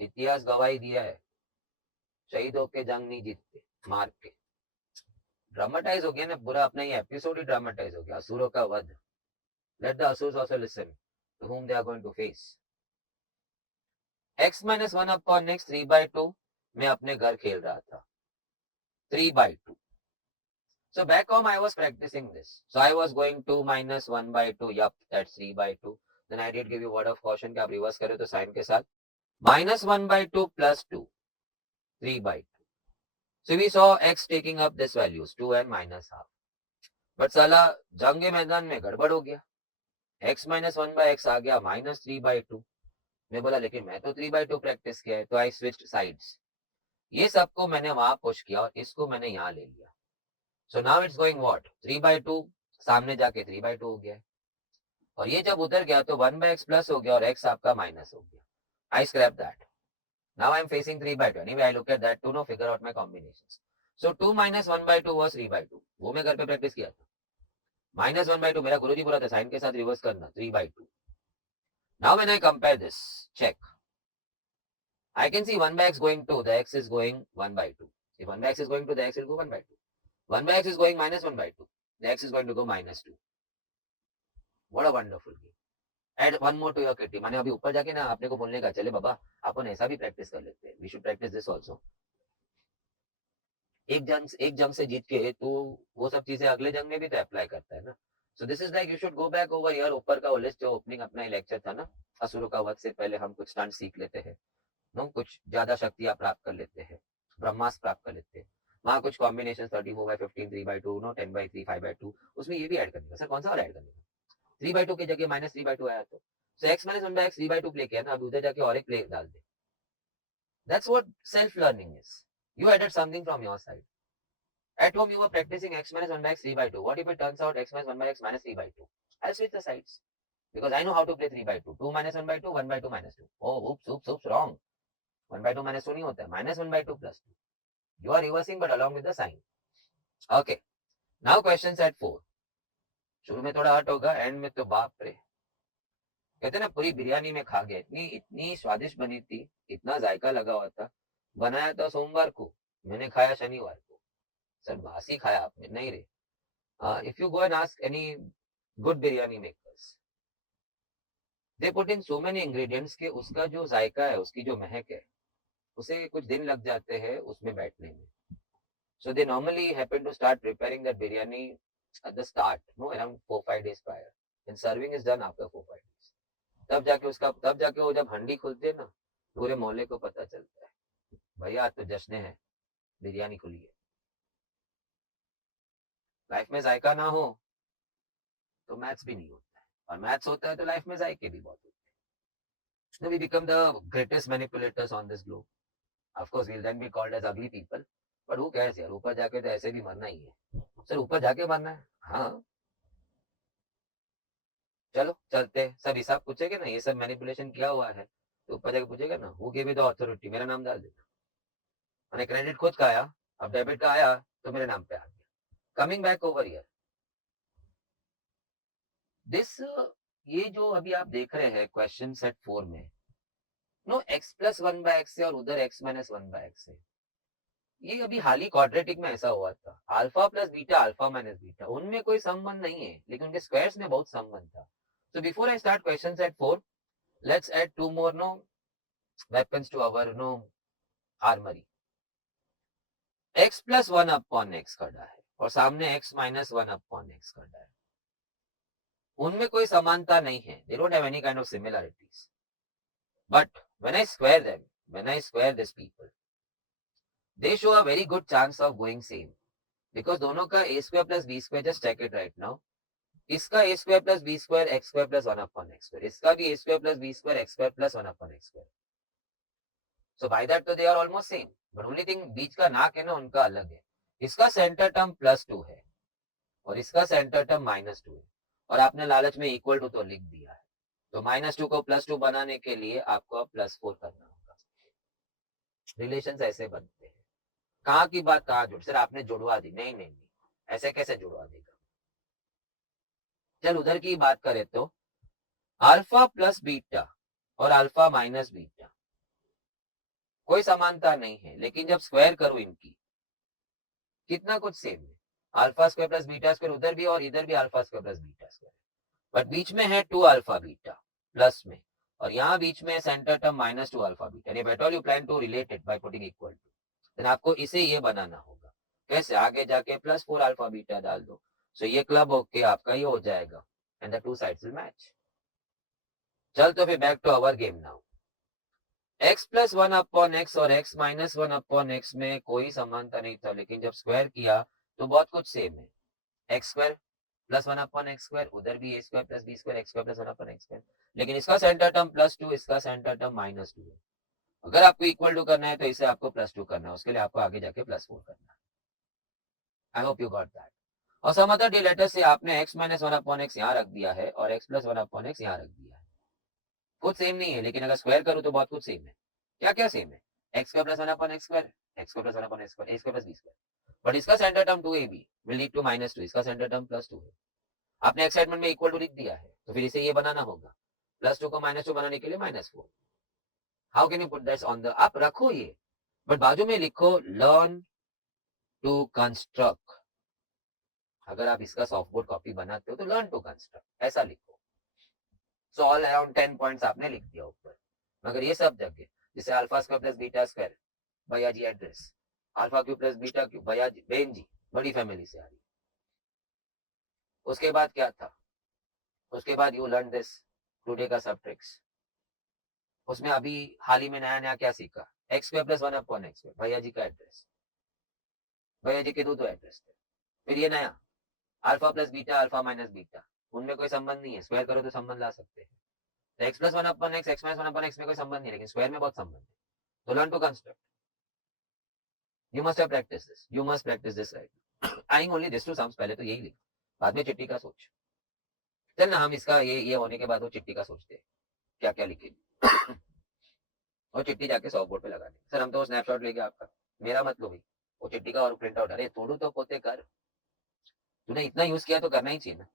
इतिहास गवाही दिया है, शहीद होके जंग नहीं जीतते, मार के. ड्रामेटाइज हो गया ना पूरा, अपना ये एपिसोड ही ड्रामेटाइज हो गया. असुरों का वध. Let the asurs also listen to whom they are going to face. x minus 1 upon x 3/2 मैं अपने घर खेल रहा था. 3/2. So back home I was practicing this. So I was going 2 minus 1/2. Yup, that's 3/2. Then I did give you word of caution कि आप reverse करें तो साइन के साथ. -1/2 plus 2. 3/2. So we saw x taking up this values 2 and -half. But साला जंग मैदान में गड़बड़ हो गया. x minus 1 by x आ गया -3/2. मैं बोला लेकिन मैं तो 3/2 प्रैक्टिस किया है. तो आई स्विच्ड साइड्स. ये सबको मैंने वहां पुश किया और इसको मैंने यहाँ ले लिया. So now it's going what 3/2 सामने जाके 3/2 हो गया. और ये जब उधर गया तो 1 by x प्लस हो गया और x आपका माइनस हो गया. I scrap that. Now I am facing 3/2. Anyway I look at that to know figure out my combinations. So 2 minus 1/2 was 3/2. वो मैं घर पे प्रैक्टिस किया था. -1/2 मेरा गुरुजी बोला था साइन के साथ रिवर्स करना 3/2. Now when I compare this, check. I can see 1 by x going 2, the x is going 1/2. If 1 by x is going 2, the x will go 1/2. 1 by x is going -1/2. The x is going to go -2. What a wonderful game. Add one more to your kitty, माने अभी ऊपर जाके ना आपने को बोलने का चले बाबा अपन ऐसा भी प्रैक्टिस कर लेते हैं, we should practice this also. एक जंग से जीत के तो वो सब चीजें अगले जंग में भी तो अप्लाई करता है ना। So this is like you should go back over here, ऊपर का वो लिस्ट जो ओपनिंग अपना लेक्चर था ना, असुरों का वध से पहले हम कुछ स्टंट सीख लेते हैं, नो कुछ ज्यादा शक्तियां प्राप्त कर लेते हैं, ब्रह्मास्त्र प्राप्त कर लेते हैं, वहां कुछ कॉम्बिनेशन 34/15 3/2 नो 10/3 5/2, उसमें ये भी ऐड करने का। सर कौन सा और ऐड करने का? 3/2 की जगह -3/2 आया तो x -1/x 3/2 प्ले किया ना, अब उधर जाके और एक प्ले डाल दे। That's what self learning is, you added something from your side. At home, you were practicing x minus 1 by x 3/2. What if it turns out x minus 1 by x minus 3/2? I'll switch the sides. Because I know how to play 3/2. 2 minus 1/2, 1/2 minus 2. Oh, oops, wrong. 1/2 minus 2 नहीं होता है. -1/2 plus 2. You are reversing but along with the sign. Okay. Now question set 4. शुरू में थोड़ा हट होगा, and में तो बाप रे, कहते ना पूरी बिरयानी में खा गए, इतनी इतनी स्वादिष्ट बनी थी, इतना जायका लगा हुआ था। बनाया था सोमवार को, मैंने खाया शनिवार को। सर बासी खाया आपने? नहीं रे। If you go and ask any good biryani makers, they put in so many ingredients कि उसका जो जायका है, उसकी जो महक है, उसे कुछ दिन लग जाते हैं उसमें बैठने में. So they normally happen to start preparing that biryani at the start, no, around 4-5 days prior. And serving is done after 4-5 days. तब जाके वो जब हंडी खुलती है ना, पूरे मोहल्ले को पता चलता है, भैया आज तो जश्न है, बिरयानी खुली है. लाइफ में जायका ना हो तो मैथ्स भी नहीं होता है, और मैथ्स होता है तो लाइफ में जायके भी बहुत होते हैं. So we become the greatest manipulators on this globe. Of course, we'll then be called as ugly people. But who cares यार, ऊपर जाके तो ऐसे भी मरना ही है. सर ऊपर जाके मरना है? हाँ, चलो चलते हैं. सब हिसाब पूछेगा ना, ये सब मैनिपुलेशन किया हुआ है, तो ऊपर जाके पूछेगा ना, who give you the authority, मेरा नाम डाल देना. मैंने क्रेडिट खुद का आया, अब डेबिट का आया तो मेरे नाम पे आ गया. Coming back over here, this ये जो अभी आप देख रहे हैं क्वेश्चन सेट 4 में, नो x प्लस 1/x है और उधर x माइनस 1/x है. ये अभी हाल ही क्वाड्रेटिक में ऐसा हुआ था, alpha plus beta, alpha minus beta, उनमें कोई संबंध नहीं है, लेकिन उनके स्क्वायर्स में बहुत संबंध था. So before I start question set 4, let's add 2 more no weapons to our no armoury. x plus 1 upon x खड़ा है और सामने x माइनस 1 अपॉन x खड़ा है. उनमें कोई समानता नहीं है, they don't have any kind of similarities. But when I square them, when I square this people, they show a very good chance of going same, because दोनों का a square plus b square, just check it right now, इसका a square plus b square x square plus 1 upon x square, इसका भी a square plus b square x square plus 1 upon x square. So by that तो they are almost same, but only thing बीच का नाक है ना, उनका अलग है. इसका सेंटर टर्म +2 है और इसका सेंटर टर्म -2 है, और आपने लालच में इक्वल टू तो लिख दिया है, तो -2 को +2 बनाने के लिए आपको अब +4 करना होगा. रिलेशंस ऐसे बनते हैं. कहाँ की बात कहाँ जुड़, सर आपने जुड़वा दी. नहीं नहीं नहीं, ऐसे कैसे जुड़वा देगा. चल उधर की बात करें तो अल्फा प्लस बीटा और अल्फा माइनस बीटा, कोई समानता नहीं है, लेकिन जब स्क्वायर करो इनकी, कितना कुछ सेम है. Alpha square plus beta square उधर भी और इधर भी alpha square plus beta square, but बीच में है 2 अल्फा बीटा प्लस में, और यहाँ बीच में सेंटर टर्म -2 अल्फा बीटा. ये better you plan to relate it by putting equal to, then आपको इसे ये बनाना होगा. कैसे? आगे जाके +4 अल्फा बीटा डाल दो, सो ये क्लब होके आपका ये हो जाएगा, and the two sides will match. चल तो फिर back to our game now. x plus 1 upon x और x माइनस 1 अपॉन x में कोई समानता नहीं था, लेकिन जब स्क्वायर किया तो बहुत कुछ सेम है. x square plus 1 upon x square, उधर भी a square plus b square, x square plus 1 upon x square, लेकिन इसका सेंटर टर्म +2, इसका सेंटर टर्म -2 है. अगर आपको इक्वल टू करना है तो इसे आपको +2 करना है, उसके लिए आपको आगे जाके +4 करना है. आई होप यू गॉट दैट. और सम अदर डिलेटर से आपने x माइनस 1 अपॉन x यहाँ रख दिया है और x प्लस 1 अपॉन x यहाँ रख दिया है. कुछ सेम नहीं है, लेकिन अगर स्क्वायर करूँ तो बहुत कुछ सेम है. क्या क्या सेम है? x square plus 1 upon x square, x square plus 1 upon x square, a square plus b square. But इसका centre term 2ab will lead to -2, इसका सेंटर टर्म +2 है. आपने एक्साइटमेंट में इक्वल टू लिख दिया है, तो फिर इसे ये बनाना होगा, +2 को -2 बनाने के लिए -4. How can you put that on the, आप रखो ये, बट बाजू में लिखो लर्न टू कंस्ट्रक्ट. अगर आप इसका सॉफ्टबोर्ड कॉपी बनाते हो तो लर्न टू कंस्ट्रक्ट ऐसा लिखो. सो ऑल अराउंड 10 पॉइंट्स आपने लिख दिया ऊपर, मगर ये सब जगह जैसे alpha square plus beta square भैया जी address, alpha cube plus beta cube भैया जी बहन जी बड़ी फैमिली से आ रही। उसके बाद क्या था, उसके बाद यू लर्न दिस टुडे का सब ट्रिक्स। उसमें अभी हाल ही में नया नया क्या सीखा, x square plus one upon x square भैया जी का एड्रेस, भैया जी के दो एड्रेस थे। फिर ये नया alpha plus beta alpha minus beta, उनमें कोई संबंध नहीं है, स्क्वायर करो तो संबंध ला सकते हैं। तो x plus one upon x, x minus one upon x में कोई संबंध नहीं है, लेकिन स्क्वायर में बहुत संबंध है। तो learn to construct, you must have practice this, you must practice this right. Eyeing only this two sums, पहले तो यही लिख, बाद में चिट्ठी का सोच। चल ना हम इसका ये होने के बाद वो चिट्ठी का सोचते हैं क्या क्या लिखे और चिट्ठी जाके सॉफ्ट बोर्ड पे लगा दे। सर हम तो स्नैपशॉट लेके आपका, मेरा मत लो भाई वो चिट्ठी का और प्रिंट आउट, अरे थोड़ू तो पोते कर, तूने इतना यूज किया तो करना ही चाहिए ना।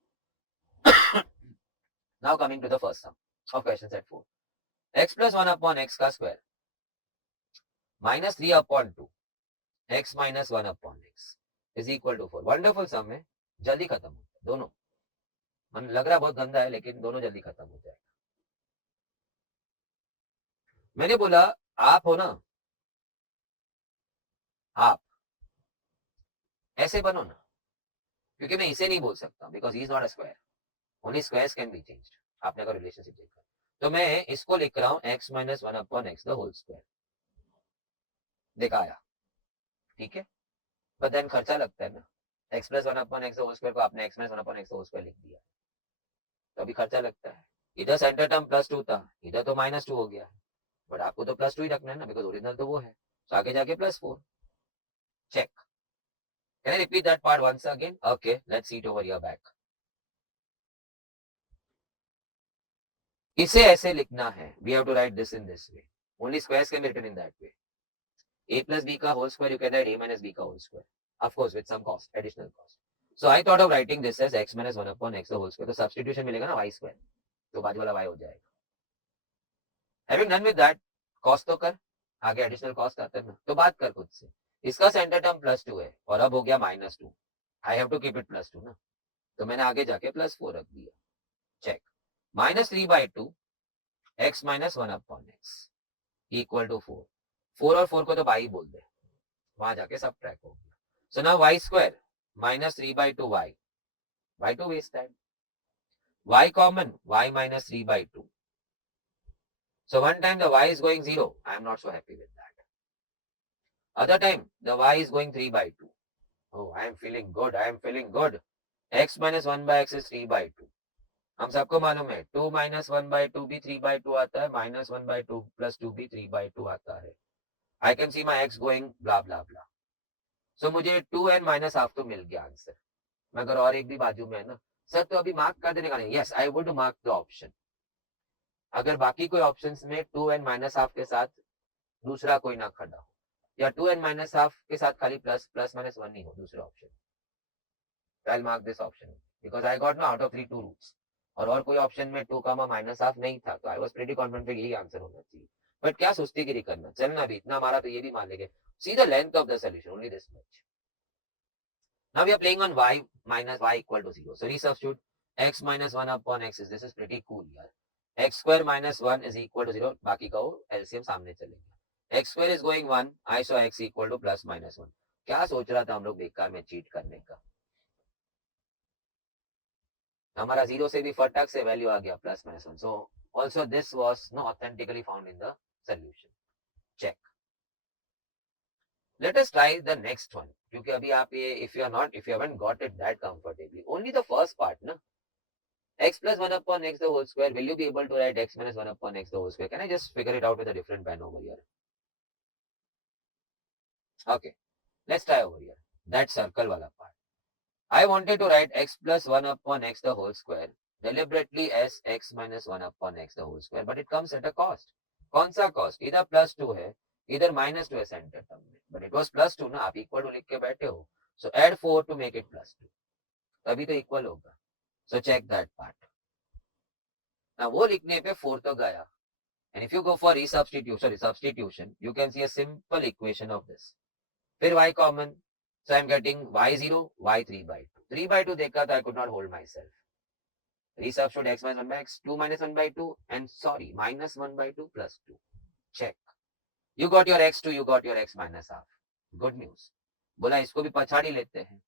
Now coming to the first sum of question set 4, X plus one upon x का square minus 3 upon 2 X minus one upon X is equal to 4। Wonderful sum है, जल्दी खत्म होता है दोनों, मन लग रहा बहुत गंदा है लेकिन दोनों जल्दी खत्म हो जाएगा। मैंने बोला आप हो ना, आप ऐसे बनो ना, क्योंकि मैं इसे नहीं बोल सकता because he is not a square, only squares can be changed. आपने अगर रिलेशनशिप देखा तो मैं इसको लिख रहा हूँ x minus one upon x the whole square, देखा आया ठीक है, बट देन खर्चा लगता है ना, x plus one upon x the whole square को आपने x minus one upon x the whole square लिख दिया, तो अभी खर्चा लगता है। इधर सेंटर टर्म प्लस टू था, इधर तो माइनस टू हो गया, बट आपको तो प्लस टू ही रखना है ना बिकॉज ओरिजिनल तो वो है, तो आगे जाके plus four. Check, can I repeat that part once again? Okay let's see it over your back. इसे ऐसे लिखना है, we have to write this in this way, only squares can be written in that way. a plus b का whole square you can write a minus b का whole square, of course with some cost, additional cost. So I thought of writing this as x minus 1 upon x the whole square, तो substitution मिलेगा ना y square, तो बाजू वाला y हो जाएगा। Having done with that, cost तो कर, आगे additional cost आता है ना, तो बात कर खुद से। इसका सेंटर टर्म प्लस टू है और अब हो गया minus two, I have to keep it plus two ना, तो मैंने आगे जाके प्लस फोर रख दिया। Check, minus three by two x minus one upon x equal to four, four और फोर को तो बाई बोल दे, वहां जाके सब ट्रैक हो गया। So now y square minus 3 by 2 y, y to waste time, y common, y minus 3 by 2. So one time the y is going 0, I am not so happy with that. Other time the y is going 3 by 2. Oh, I am feeling good, I am feeling good. x minus 1 by x is 3 by 2. हम सबको मालूम है 2 minus 1 by 2 भी 3 by 2 आता है, minus 1 by 2 plus 2 भी 3 by 2 आता है. I can see my x going blah blah blah. So मुझे 2 and minus half तो मिल गया आंसर, मगर और एक भी बाजू में है ना सर, तो अभी मार्क कर देने का नहीं, yes I would mark the option, अगर बाकी कोई ऑप्शंस में 2 एंड माइनस हाफ के साथ दूसरा कोई ना खड़ा हो, या 2 एंड माइनस हाफ के साथ खाली प्लस प्लस माइनस वन नहीं हो दूसरा option, I mark this option because I got no out of 3 2 roots, और कोई ऑप्शन में 2 माइनस हाफ नहीं था, तो आई वाज प्रीटी कॉन्फिडेंट यही आंसर होना चाहिए। बट क्या सोचती गिरी करना, चलना भी इतना मारा तो ये भी मान लेंगे, see the length of the solution only this much. Now we are playing on y minus y equal to 0. So resubstitute x minus 1 upon x is, this is pretty cool यार. x square minus 1 is equal to 0. बाकी का वो LCM सामने चलेगा. x square is going 1. I saw x equal to plus minus 1. क्या सोच रहा था हम लोग बेकार में चीट करने का, हमारा 0 से भी फटक से वैल्यू आ गया plus minus 1. So also this was not authentically found in the solution. Check. Let us try the next one. क्योंकि अभी आप ये if you haven't got it that comfortably, only the first part ना, x plus 1 upon x the whole square, will you be able to write x minus 1 upon x the whole square? Can I just figure it out with a different pen over here? Okay, let's try over here, that circle wala part. I wanted to write x plus 1 upon x the whole square deliberately as x minus 1 upon x the whole square, but it comes at a cost. कौन सा cost? इधर plus two है, इधर minus two है centre term में, but it was plus two ना, आप equal to लिख के बैठे हो, so add 4 to make it plus two, तभी तो इक्वल होगा. सो चेक दैट पार्ट ना, वो लिखने पे 4 तो गया, and if you go for substitution, you can see a simple equation of this. फिर y common, so I am getting y0, y3 by 2. 3 by 2 देखा तो I could not hold myself. Resubstitute x minus 1 by x, 2 minus 1 by 2, and sorry, minus 1 by 2 plus 2. Check. You got your x2, you got your x minus half. Good news. बोला इसको भी पछाड़ी लेते हैं.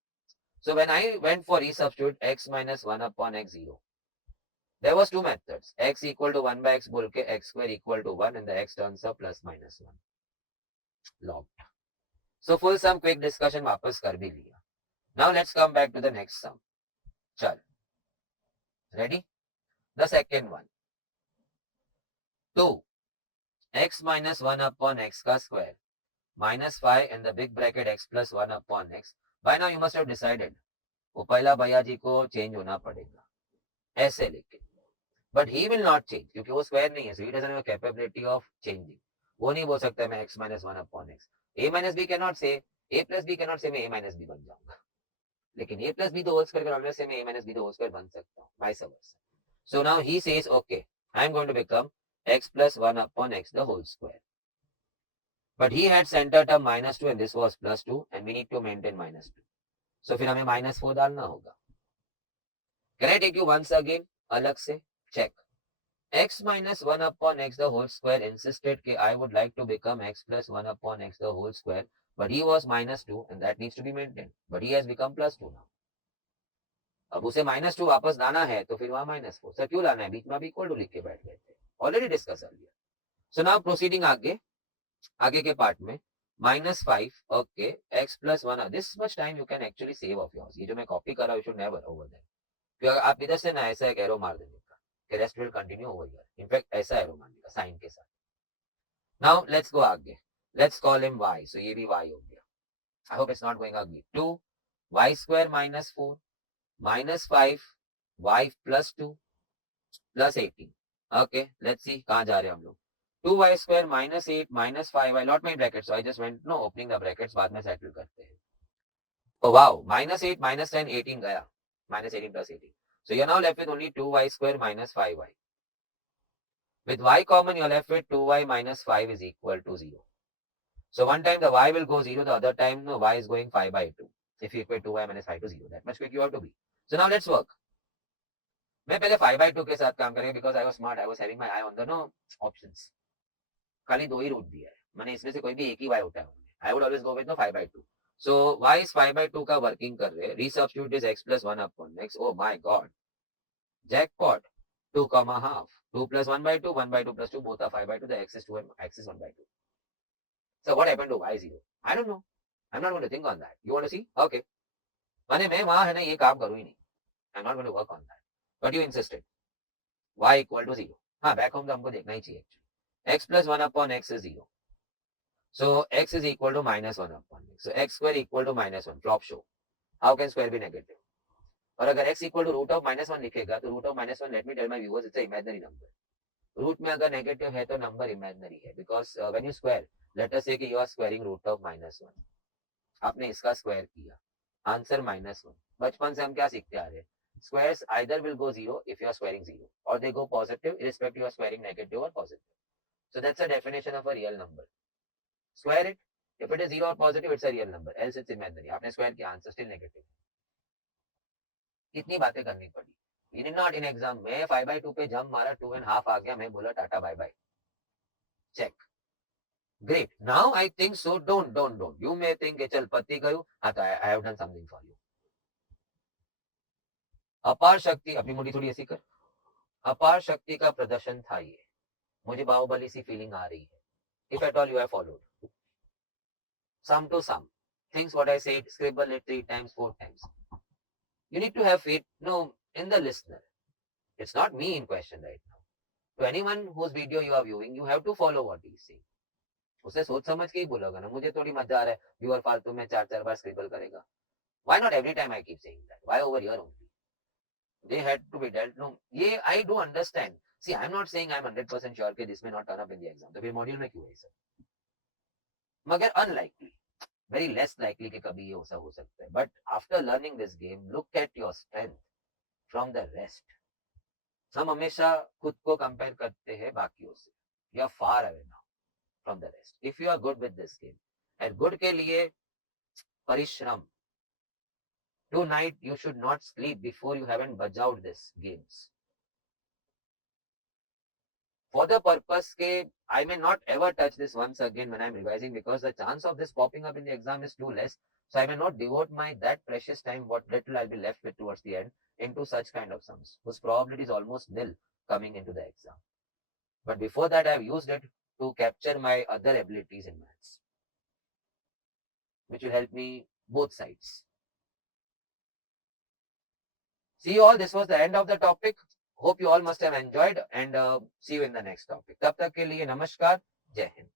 So when I went for resubstitute x minus 1 upon x 0, there was two methods. X equal to 1 by x बोल के x square equal to 1 and the x turns up plus minus 1. Locked. So full sum quick discussion वापस कर भी लिया. Now let's come back to the next sum. चल. Ready? The second one. 2 x minus 1 upon x का square minus 5 and the big bracket x plus 1 upon x. By now you must have decided. वो पहला भैया जी को change होना पड़ेगा ऐसे लेके. But he will not change क्योंकि वो स्क्वायर नहीं है. So he doesn't have a capability of changing. वो नहीं बोल सकता मैं x minus 1 upon x. A minus b cannot say, a plus b cannot say मैं a minus b बन जाऊंगा. लेकिन a plus b the whole square के मामले से मैं a minus b the whole square बन सकता हूँ. Vice versa. So now he says, okay, I am going to become x plus 1 upon x the whole square. But he had center term minus 2 and this was plus 2 and we need to maintain minus 2. So फिर हमें minus 4 डालना होगा. Can I take you once again अलग से? Check. X minus 1 upon x the whole square insisted that I would like to become x plus 1 upon x the whole square, but he was minus 2 and that needs to be maintained. But he has become plus 2 now. अब उसे minus 2 वापस लाना है तो फिर वहां minus 4. Sir क्यों लाना है? बीच में अभी इक्वल टू लिख के बैठ गए थे. ऑलरेडी डिस्कस कर लिया. सो नाउ प्रोसीडिंग आगे के पार्ट में -5 okay x plus 1 this much time you can actually save of yours. ये जो मैं कॉपी कर रहा हूँ you should never over there. क्योंकि आप इधर से ना ऐसा एक एरो मार देने का कि rest will continue over here. In fact ऐसा एरो मारने का साइन के साथ. नाउ लेट्स गो आगे. Let's call him y. सो ये भी y हो गया. I hope it's not going अगली. 2 y square minus 4 minus 5 y plus 2 plus 18. Okay, let's see कहाँ जा रहे हैं हम लोग. 2y square minus 8 minus 5. I lot my brackets, so I just went no opening the brackets. बाद में settle करते हैं. Oh wow, minus 8 minus 10 18 गया. Minus 18 plus 18. So you're now left with only 2y square minus 5y. With y common, you're left with 2y minus 5 is equal to 0. So one time the y will go 0, the other time no, y is going 5 by 2. If you equate 2y minus 5 to 0, that much quick you have to be. So now let's work. मैं पहले 5 by 2 के साथ काम करेंगे because I was smart. I was having my eye on the no options. खाली दो ही root दिया है. मैंने इसमें से कोई भी एक ही y उठाया. I would always go with no 5 by 2. So y is 5 by 2 का वर्किंग कर रहे हैं. Resubstitute is x plus 1 upon x. Oh my god. Jackpot. 2 comma half. 2 plus 1 by 2, 1 by 2 plus 2, both are 5 by 2. The x is 2 and x is 1 by 2. So what happened to y 0? I don't know. I'm not going to think on that. You want to see? Okay. मैंने मैं वहां है ना ये काम करूँ ही नहीं. I'm not going to work on that. But you insisted. Y equal to 0. हाँ बैक होम तो हमको देखना ही चाहिए. X plus 1 upon x is 0. So x is equal to minus 1 upon x. So x square equal to minus 1. Flop show. How can square be negative? और अगर x equal to root of minus 1 लिखेगा तो root of minus 1, let me tell my viewers, it's an imaginary number. Root में अगर negative है तो number imaginary है. Because when you square, let us say कि you are squaring root of -1. आपने इसका स्क्वायर किया, आंसर -1. बचपन से हम क्या सीखते आ रहे हैं? Squares either will go 0 if you are squaring 0 और they go positive irrespective you are squaring negative और positive. So that's a definition of a real number. Square it. If it is 0 और positive it's a real number, else it's imaginary. आपने square किया, answer still negative. कितनी बातें करनी पड़ी. You did not in exam. मैं 5 by 2 पे jump मारा, 2.5 आ गया, मैं बोला tata bye bye. Check. Great. Now I think so. Don't. You may think चल पति गयो. हाँ तो I have done something for you. अपार शक्ति, अपनी मुट्ठी थोड़ी ऐसी कर. अपार शक्ति का प्रदर्शन था ये. मुझे बाहुबली सी फीलिंग आ रही है. If at all you have followed. Sum to sum. Things what I said, scribble it 3 times, 4 times. You need to have faith, no, in the listener. It's not me in question right now. To anyone whose video you are viewing, you have to follow what he is saying. उसे सोच समझ के ही बोलोगा ना. मुझे थोड़ी मजा आ रहा है व्यूअर फालतू में 4 बार स्क्रिबल करेगा. Why not every time I keep saying that? Why over here only? They had to be dealt. No, ये I do understand. See, I'm not saying I'm 100% sure कि this may not turn up in the exam. तो फिर module में क्यों है sir? मगर unlikely, very less likely कि कभी ये ऐसा हो सकता है. But after learning this game, look at your strength from the rest. हम हमेशा खुद को कंपेयर करते हैं बाकियों से. You are far away now from the rest. If you are good with this game, and good के लिए परिश्रम. Tonight you should not sleep before you haven't budged out this games. for the purpose ke I may not ever touch this once again when I'm revising, because the chance of this popping up in the exam is too less. So I may not devote my that precious time, what little I'll be left with towards the end, into such kind of sums, whose probability is almost nil coming into the exam. But before that, I've used it to capture my other abilities in maths, which will help me both sides. See you all. This was the end of the topic. Hope you all must have enjoyed, and see you in the next topic. तब तक के लिए नमस्कार, जय हिंद.